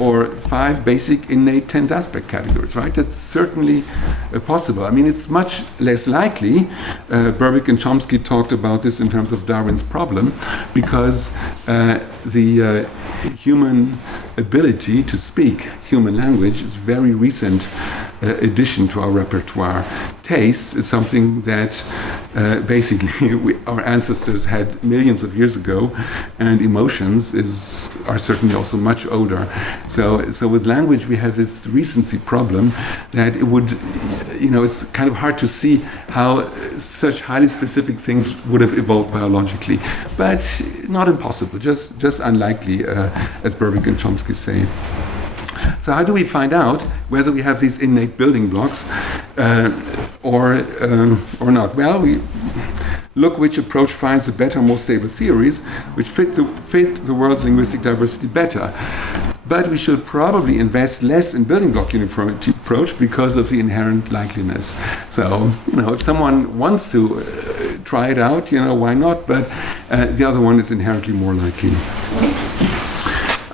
or 5 basic innate tense aspect categories, right? That's certainly possible. I mean, it's much less likely. Berwick and Chomsky talked about this in terms of Darwin's problem because the human ability to speak human language is very recent addition to our repertoire. Taste is something that basically our ancestors had millions of years ago, and emotions are certainly also much older. So with language we have this recency problem that it would, it's kind of hard to see how such highly specific things would have evolved biologically, but not impossible, just unlikely, as Berwick and Chomsky say. So how do we find out whether we have these innate building blocks or not? Well, we look which approach finds the better, more stable theories which fit the world's linguistic diversity better. But we should probably invest less in building block uniformity approach because of the inherent likeliness. So, if someone wants to try it out, why not? But the other one is inherently more likely.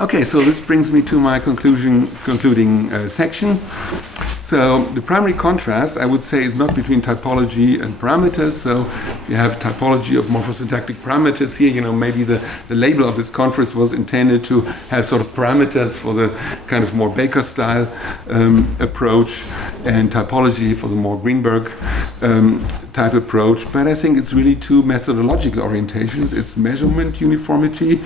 Okay, so this brings me to my concluding section. So the primary contrast, I would say, is not between typology and parameters. So if you have typology of morphosyntactic parameters here, maybe the label of this conference was intended to have sort of parameters for the kind of more Baker-style approach and typology for the more Greenberg type approach. But I think it's really 2 methodological orientations. It's measurement uniformity,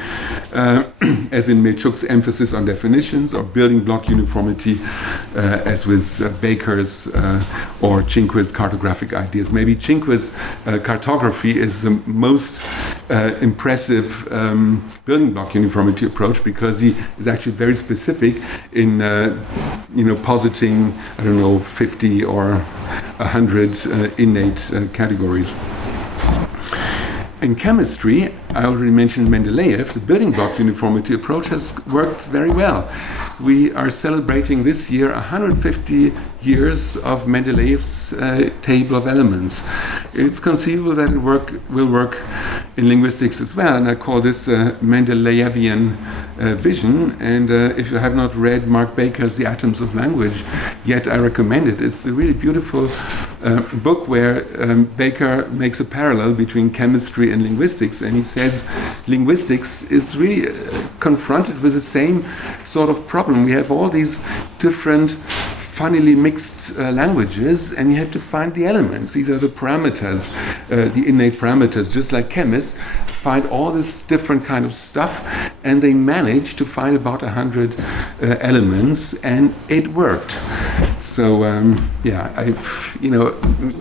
as in Milchuk's emphasis on definitions, or building block uniformity, as with Baker's or Cinque's cartographic ideas. Maybe Cinque's cartography is the most impressive building block uniformity approach because he is actually very specific in positing 50 or 100 innate categories. In chemistry, I already mentioned Mendeleev. The building block uniformity approach has worked very well. We are celebrating this year 150 years of Mendeleev's table of elements. It's conceivable that it will work in linguistics as well, and I call this Mendeleevian vision. And if you have not read Mark Baker's The Atoms of Language yet, I recommend it. It's a really beautiful book where Baker makes a parallel between chemistry and linguistics, and he says linguistics is really confronted with the same sort of problem. We have all these different funnily mixed languages, and you have to find the elements. These are the parameters, the innate parameters, just like chemists find all this different kind of stuff, and they managed to find about 100 elements, and it worked. So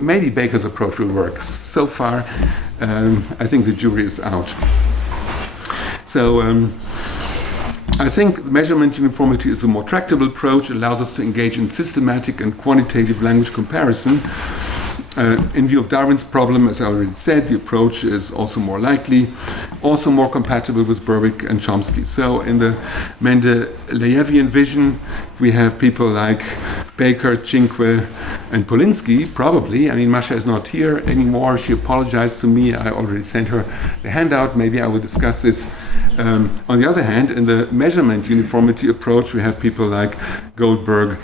maybe Baker's approach will work. So far, I think the jury is out. So I think the measurement uniformity is a more tractable approach, allows us to engage in systematic and quantitative language comparison. In view of Darwin's problem, as I already said, the approach is also more likely, also more compatible with Berwick and Chomsky. So in the Mendeleevian vision, we have people like Baker, Cinque, and Polinsky, probably. I mean, Masha is not here anymore. She apologized to me. I already sent her the handout. Maybe I will discuss this. On the other hand, in the measurement uniformity approach, we have people like Goldberg,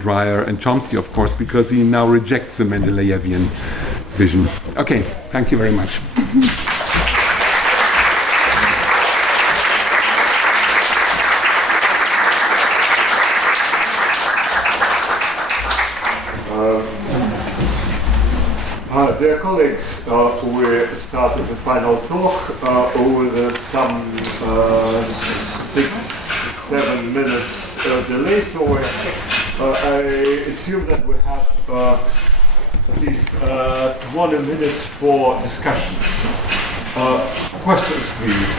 Dreyer, and Chomsky, of course, because he now rejects the Mendeleevian vision. Okay, thank you very much. Dear colleagues, we started the final talk with some 6-7 minutes delay, so I assume that we have at least 20 minutes for discussion. Questions, please.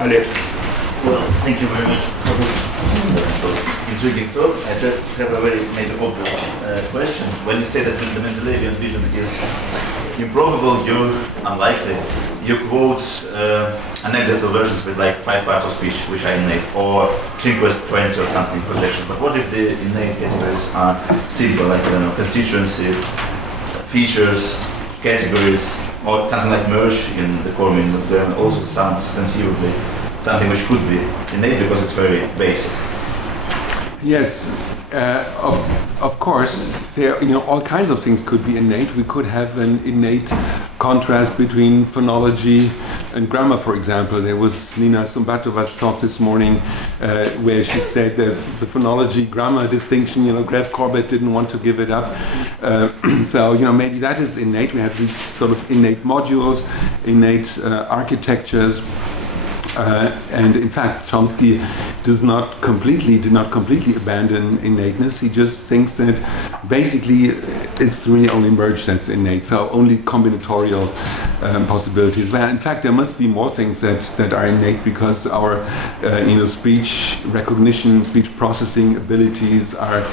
Ali. Well, thank you very much for this intriguing talk. I just have a very major obvious question. When you say that the Mendeleevian vision is improbable, unlikely, you quote anecdotal versions with like 5 parts of speech, which are innate, or Cinque's 20 or something projections. But what if the innate categories are simple, like, I don't know, constituency, features, categories, or something like merge in the core meaning Lezgian also sounds conceivably something which could be innate because it's very basic. Yes, of course, there, all kinds of things could be innate. We could have an innate contrast between phonology and grammar, for example. There was Nina Sumbatova's talk this morning where she said there's the phonology-grammar distinction. Graf Corbett didn't want to give it up. So, maybe that is innate. We have these sort of innate modules, innate architectures. And in fact, Chomsky did not completely abandon innateness. He just thinks that basically it's really only merge that's innate, so only combinatorial possibilities. Well, in fact, there must be more things that are innate because our speech recognition, speech processing abilities are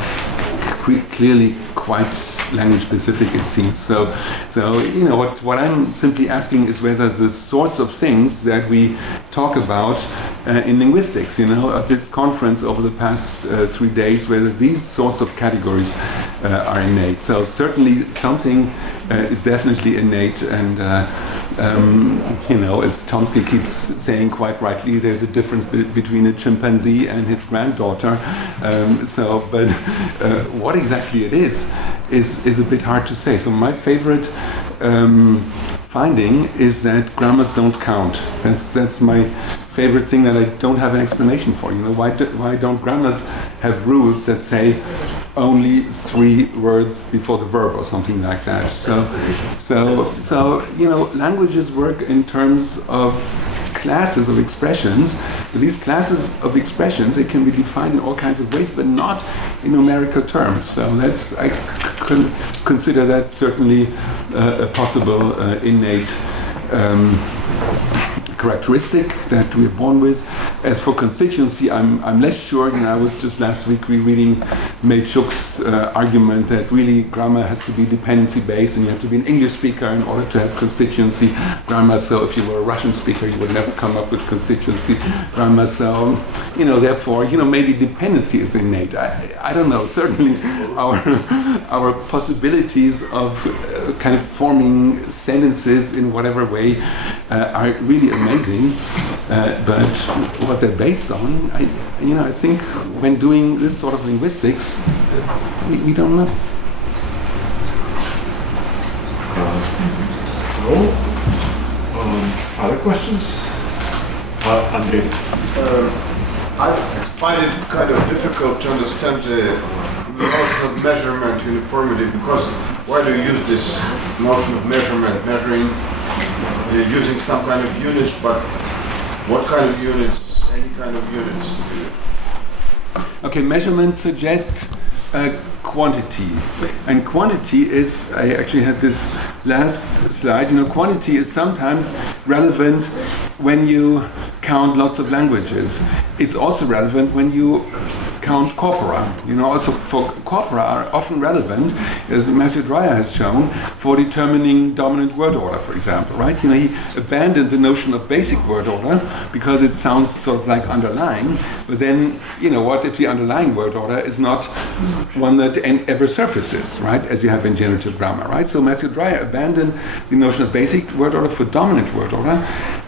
clearly quite language specific, it seems. So what I'm simply asking is whether the sorts of things that we talk about in linguistics, at this conference over the past 3 days, whether these sorts of categories are innate. So certainly something is definitely innate, and as Chomsky keeps saying quite rightly, there's a difference between a chimpanzee and his granddaughter. But what exactly it is a bit hard to say. So my favorite finding is that grammars don't count. That's my favorite thing that I don't have an explanation for. Why don't grammars have rules that say only 3 words before the verb or something like that? So languages work in terms of classes of expressions. These classes of expressions, they can be defined in all kinds of ways, but not in numerical terms. So I consider that certainly a possible innate characteristic that we're born with. As for constituency, I'm less sure. I was just last week rereading Melchuk's argument that really grammar has to be dependency-based, and you have to be an English speaker in order to have constituency grammar. So if you were a Russian speaker, you would never come up with constituency grammar. So, therefore, maybe dependency is innate. I don't know. Certainly, our possibilities of kind of forming sentences in whatever way are really amazing. But what they're based on, I think when doing this sort of linguistics, we don't know. Other questions? Andrei. I find it kind of difficult to understand the notion of measurement uniformity, because why do you use this notion of measurement, measuring, using some kind of units, but what kind of units, any kind of units? Okay, measurement suggests quantity. And quantity is, I actually had this last slide, quantity is sometimes relevant when you count lots of languages. It's also relevant when you count corpora. Also for corpora are often relevant, as Matthew Dreyer has shown, for determining dominant word order, for example, right? He abandoned the notion of basic word order because it sounds sort of like underlying, but then, what if the underlying word order is not one that ever surfaces, right, as you have in generative grammar, right? So Matthew Dreyer abandoned the notion of basic word order for dominant word order,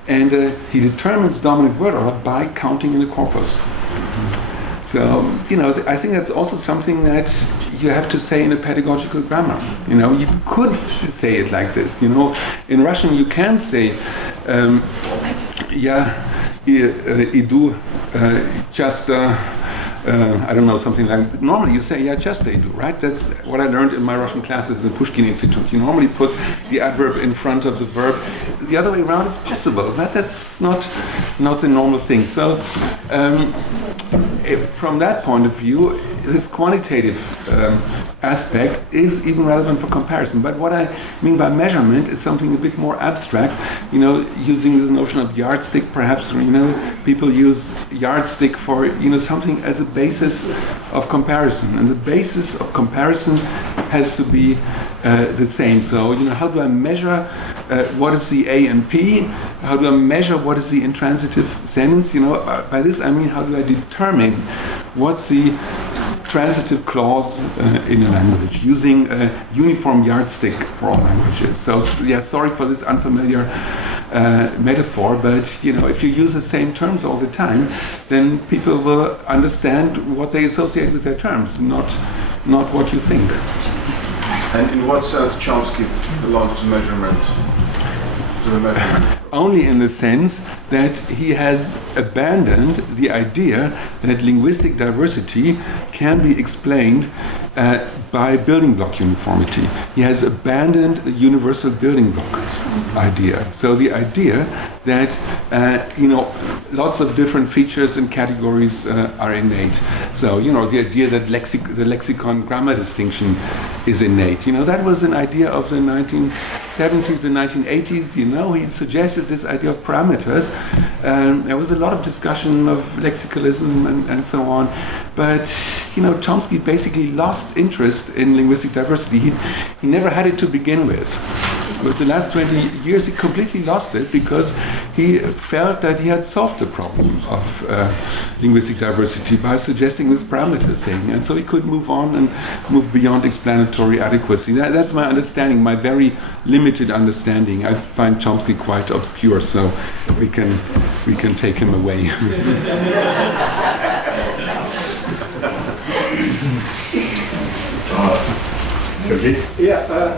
and he determines dominant word order by counting in the corpus. So, I think that's also something that you have to say in a pedagogical grammar. You could say it like this. In Russian you can say, idu часто, I don't know, something like that. Normally you say, yeah, just they do, right? That's what I learned in my Russian classes at the Pushkin Institute. You normally put the adverb in front of the verb. The other way around is possible. That's not the normal thing. So from that point of view, this quantitative aspect is even relevant for comparison. But what I mean by measurement is something a bit more abstract. Using this notion of yardstick, perhaps. People use yardstick for something as a basis of comparison, and the basis of comparison has to be the same. So how do I measure what is the A and P? How do I measure what is the intransitive sentence? By this I mean, how do I determine what's the transitive clause in a language using a uniform yardstick for all languages. So yeah, sorry for this unfamiliar metaphor, but if you use the same terms all the time, then people will understand what they associate with their terms, not what you think. And in what sense Chomsky belongs to measurement? Only in the sense that he has abandoned the idea that linguistic diversity can be explained by building block uniformity. He has abandoned the universal building block idea. So the idea that lots of different features and categories are innate. So the idea that the lexicon grammar distinction is innate. That was an idea of the 1970s and 1980s. He suggested this idea of parameters. There was a lot of discussion of lexicalism and so on. But Chomsky basically lost interest in linguistic diversity. He never had it to begin with. With the last 20 years, he completely lost it because he felt that he had solved the problem of linguistic diversity by suggesting this parameter thing. And so he could move on and move beyond explanatory adequacy. That's my understanding, my very limited understanding. I find Chomsky quite obscure, so we can take him away.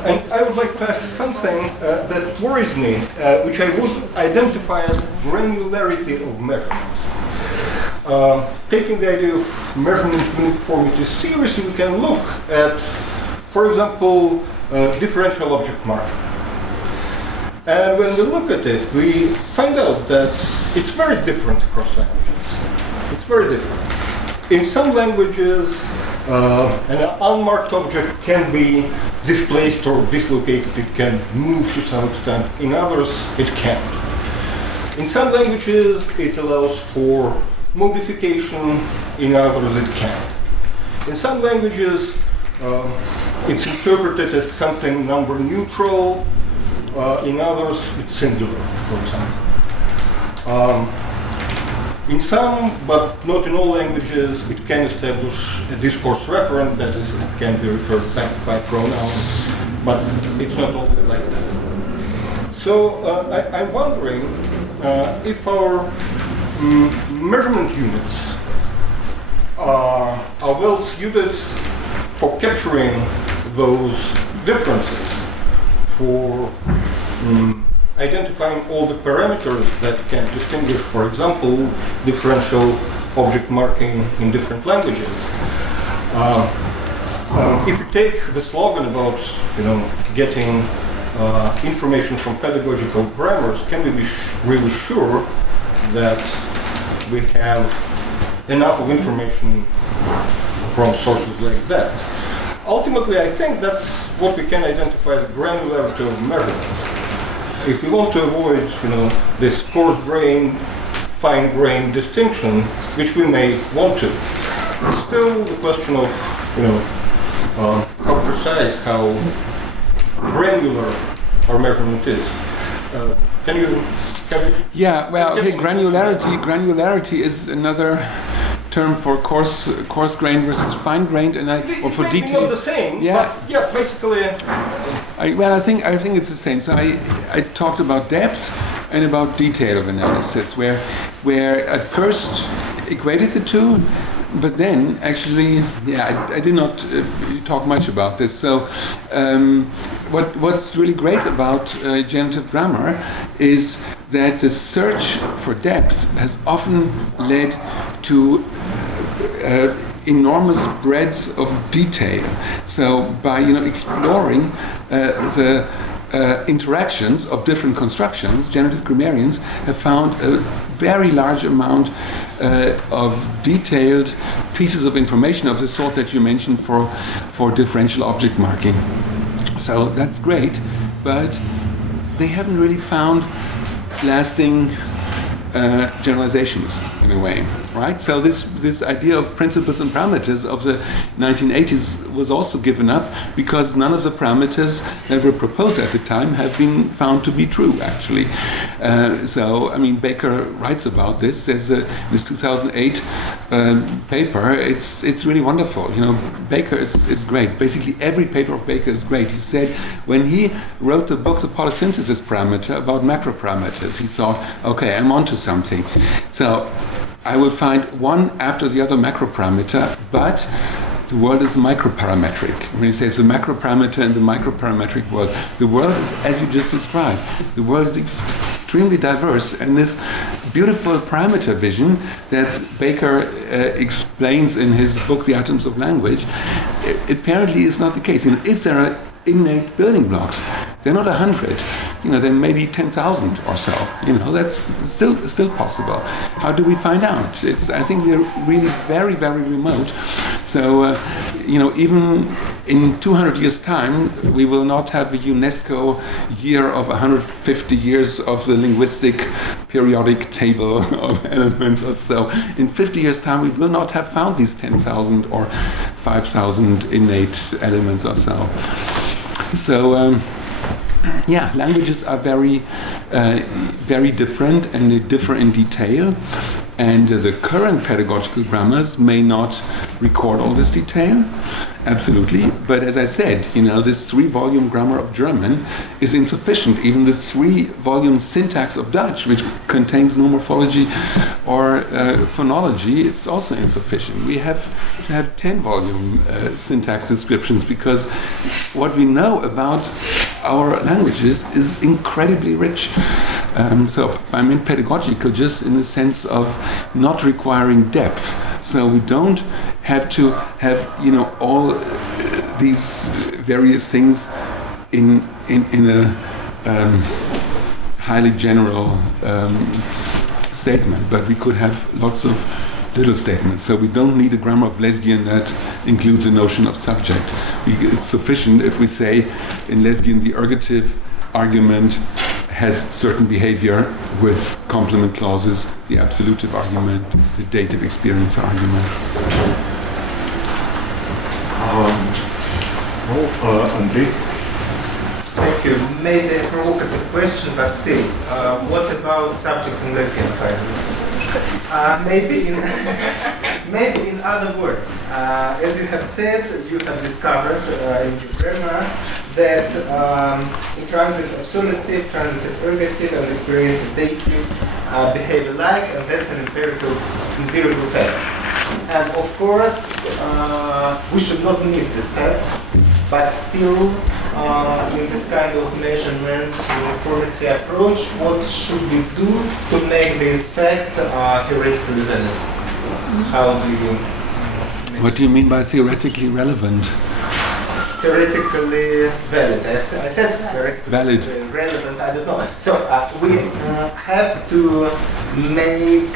And I would like to ask something that worries me, which I would identify as granularity of measurements. Taking the idea of measurement uniformity seriously, we can look at, for example, differential object marking. And when we look at it, we find out that it's very different across languages. It's very different. In some languages, an unmarked object can be displaced or dislocated. It can move to some extent. In others, it can't. In some languages, it allows for modification. In others, it can't. In some languages, it's interpreted as something number neutral. In others, it's singular, for example. In some, but not in all languages, it can establish a discourse referent, that is, it can be referred back by pronoun, but it's not always like that. So I'm wondering if our measurement units are well suited for capturing those differences, for identifying all the parameters that can distinguish, for example, differential object marking in different languages. If we take the slogan about getting information from pedagogical grammars, can we be really sure that we have enough of information from sources like that. Ultimately, I think that's what we can identify as granularity of measurement. If we want to avoid, this coarse-grained, fine-grained distinction, which we may want to, it's still the question of, how precise, how granular our measurement is. Can you? Yeah, well, okay, granularity is another term for coarse-grained versus fine-grained, or for maybe detail. not the same, Yeah. but yeah, basically. I think it's the same. So I talked about depth and about detail of analysis, where I first equated the two, but then actually, I did not talk much about this. So what's really great about generative grammar is that the search for depth has often led to enormous breadth of detail. So by exploring the interactions of different constructions, generative grammarians have found a very large amount of detailed pieces of information of the sort that you mentioned for differential object marking. So that's great, but they haven't really found lasting generalizations in a way, right? So this idea of principles and parameters of the 1980s was also given up because none of the parameters that were proposed at the time have been found to be true, actually. So, I mean, Baker writes about this. There's this 2008 paper. It's really wonderful. Baker is great. Basically, every paper of Baker is great. He said when he wrote the book, The Polysynthesis Parameter, about macro parameters, he thought, okay, I'm onto something. So I will find one after the other macro parameter, but the world is microparametric. When he says the macro parameter and the microparametric world, the world is as you just described. The world is extremely diverse, and this beautiful parameter vision that Baker explains in his book, The Atoms of Language, apparently is not the case. If there are innate building blocks, they're not 100. There may be 10,000 or so. That's still possible. How do we find out? I think we're really very, very remote. So, even in 200 years' time, we will not have a UNESCO year of 150 years of the linguistic periodic table of elements or so. In 50 years' time, we will not have found these 10,000 or 5,000 innate elements or so. So, languages are very, very different, and they differ in detail. And the current pedagogical grammars may not record all this detail, absolutely. But as I said, this 3-volume grammar of German is insufficient. Even the 3-volume syntax of Dutch, which contains no morphology or phonology, it's also insufficient. We have to have 10-volume syntax descriptions, because what we know about our languages is incredibly rich. So I mean pedagogical just in the sense of not requiring depth. So we don't have to have all these various things in a highly general statement, but we could have lots of little statements. So we don't need a grammar of Lezgian that includes a notion of subject. It's sufficient if we say in Lezgian the ergative argument has certain behavior with complement clauses, the absolutive argument, the dative experience argument. Andrei? Thank you. Maybe a provocative question, but still, what about subject in Lezgian finally? Maybe in other words, as you have said, you have discovered in your grammar that intransitive absolutive, transitive ergative, and experience dative behave alike, and that's an empirical fact. And of course, we should not miss this fact, but still, in this kind of measurement uniformity approach, what should we do to make this fact theoretically valid? How do you? What do you mean by theoretically relevant? Theoretically valid. I said theoretically valid. Relevant. I don't know. So we have to make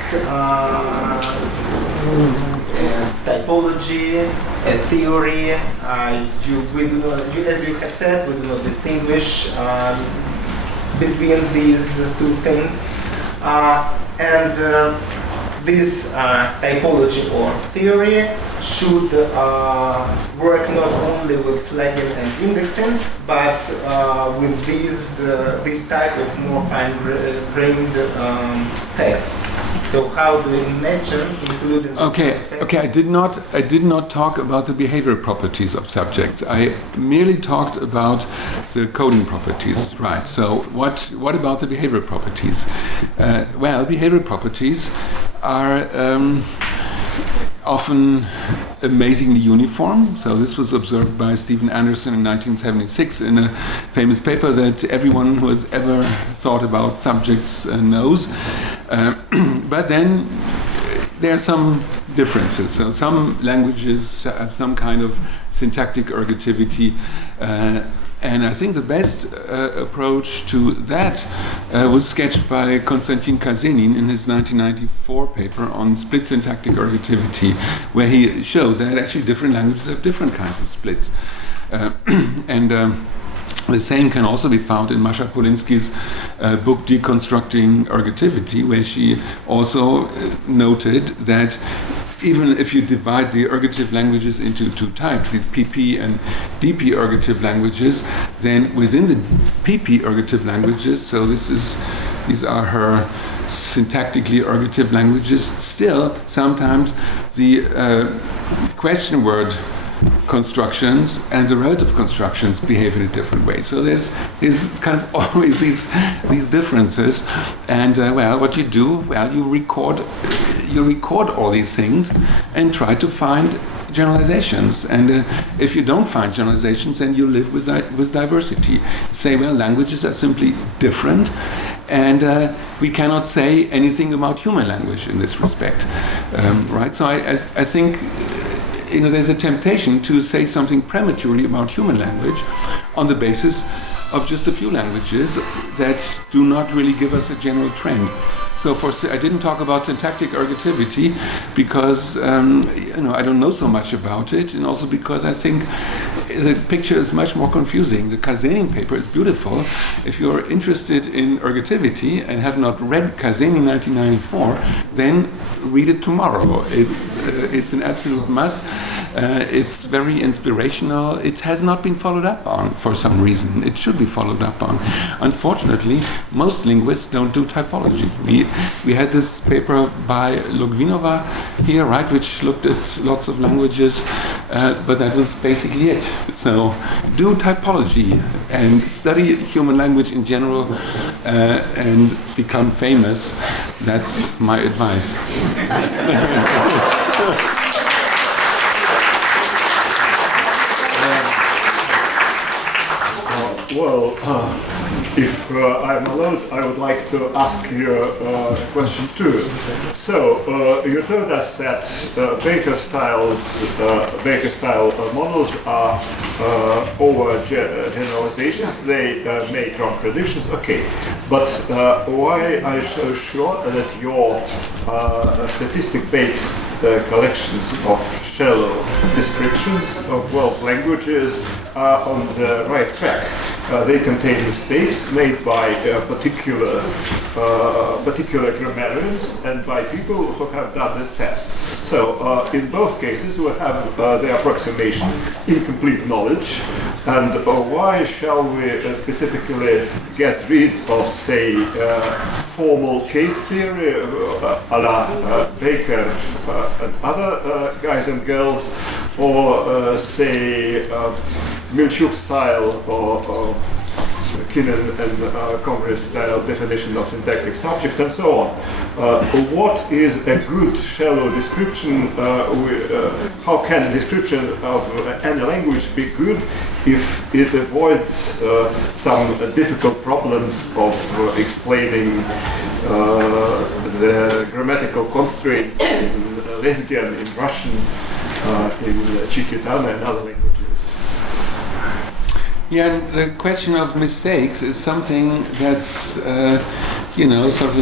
typology, a theory. As you have said, we do not distinguish between these two things. This typology or theory should work not only with flagging and indexing, but with this type of more fine-grained facts. So how do you imagine including this Okay. I did not talk about the behavioral properties of subjects. I merely talked about the coding properties. Right. So what about the behavioral properties? Well, behavioral properties are often amazingly uniform. So this was observed by Stephen Anderson in 1976 in a famous paper that everyone who has ever thought about subjects knows. But then there are some differences. So some languages have some kind of syntactic ergativity. And I think the best approach to that was sketched by Konstantin Kazenin in his 1994 paper on split syntactic ergativity, where he showed that actually different languages have different kinds of splits. The same can also be found in Masha Polinsky's book Deconstructing Ergativity, where she also noted that even if you divide the ergative languages into two types, these PP and DP ergative languages, then within the PP ergative languages, so these are her syntactically ergative languages, still sometimes the question word constructions and the relative constructions behave in a different way. So there's kind of always these differences. And what you do, you record all these things and try to find generalizations. And if you don't find generalizations, then you live with diversity. You say, languages are simply different, and we cannot say anything about human language in this respect, right? So I think there's a temptation to say something prematurely about human language on the basis of just a few languages that do not really give us a general trend. So I didn't talk about syntactic ergativity because I don't know so much about it, and also because I think the picture is much more confusing. The Kazenin paper is beautiful. If you're interested in ergativity and have not read Kazenin 1994, then read it tomorrow. It's an absolute must. It's very inspirational. It has not been followed up on for some reason. It should be followed up on. Unfortunately, most linguists don't do typology. We had this paper by Logvinova here, right, which looked at lots of languages, but that was basically it. So do typology and study human language in general and become famous. That's my advice. If I'm allowed, I would like to ask you a question too. So you told us that Baker-style models are over generalizations. They make wrong predictions. Okay, but why are you so sure that your statistic-based collections of shallow descriptions of world languages are on the right track? They contain mistakes made by particular grammarians and by people who have done this test. So in both cases we have the approximation incomplete knowledge. And why shall we specifically get rid of, say, formal case theory a la Baker and other guys and girls, or say Milchuk style or Kinnan and Congress style definition of syntactic subjects and so on. What is a good shallow description? How can a description of any language be good if it avoids some difficult problems of explaining the grammatical constraints in Lezgian, in Russian, in Chikitana and other languages? Yeah, the question of mistakes is something that's, sort of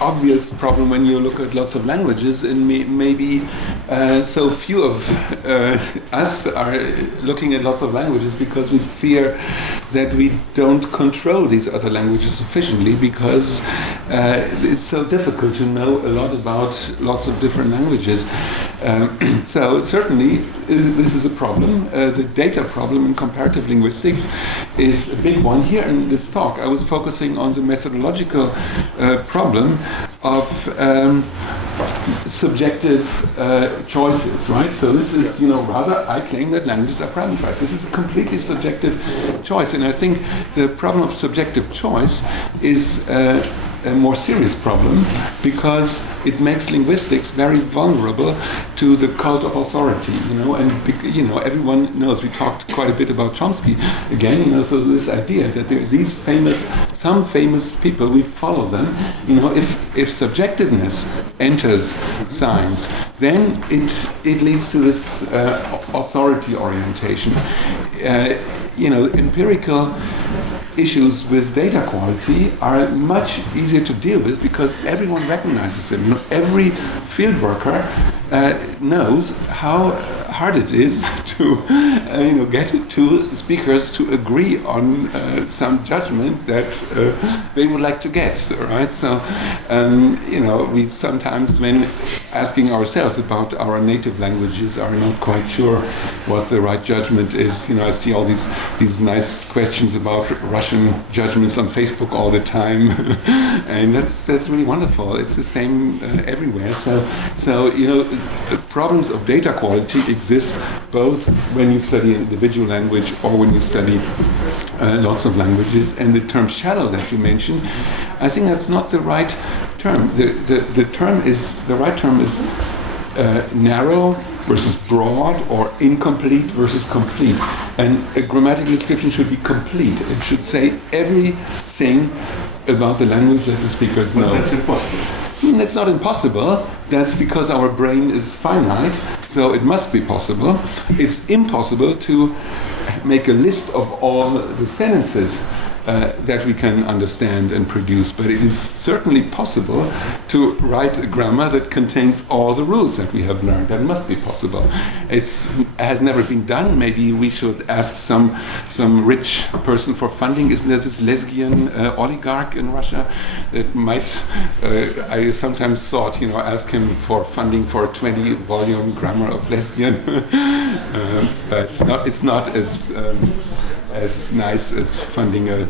obvious problem when you look at lots of languages, and maybe so few of us are looking at lots of languages because we fear that we don't control these other languages sufficiently, because it's so difficult to know a lot about lots of different languages. So certainly this is a problem. The data problem in comparative linguistics is a big one. Here in this talk I was focusing on the methodological problem of subjective choices, right? So this is, rather I claim that languages are parameterized. This is a completely subjective choice, and I think the problem of subjective choice is a more serious problem, because it makes linguistics very vulnerable to the cult of authority, and everyone knows, we talked quite a bit about Chomsky again, so this idea that there are these some famous people, we follow them, if subjectiveness enters science, then it leads to this authority orientation. Empirical issues with data quality are much easier to deal with because everyone recognizes them. Every field worker knows how hard it is to get two speakers to agree on some judgment that they would like to get, right? So we sometimes, when asking ourselves about our native languages, are not quite sure what the right judgment is. I see all these nice questions about Russian judgments on Facebook all the time, and that's really wonderful. It's the same everywhere. So problems of data quality exist both when you study an individual language or when you study lots of languages. And the term shallow that you mentioned, I think that's not the right term. The right term is narrow versus broad, or incomplete versus complete. And a grammatical description should be complete. It should say everything about the language that the speakers know. But that's impossible. That's not impossible. That's because our brain is finite, so it must be possible. It's impossible to make a list of all the sentences that we can understand and produce, but it is certainly possible to write a grammar that contains all the rules that we have learned. That must be possible. It has never been done. Maybe we should ask some rich person for funding. Isn't there this Lezgian oligarch in Russia that might, I sometimes thought, ask him for funding for a 20-volume grammar of Lezgian. But it's not as nice as funding a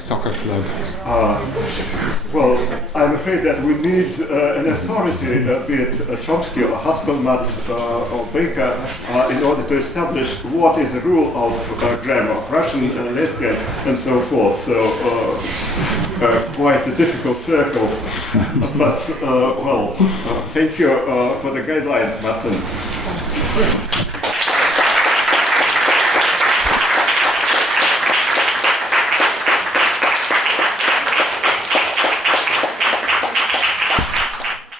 soccer club. Well, I'm afraid that we need an authority, be it Chomsky or Haspelmath or Baker, in order to establish what is the rule of grammar, of Russian, Lezgian, and so forth. So, quite a difficult circle. But, thank you for the guidelines, Martin.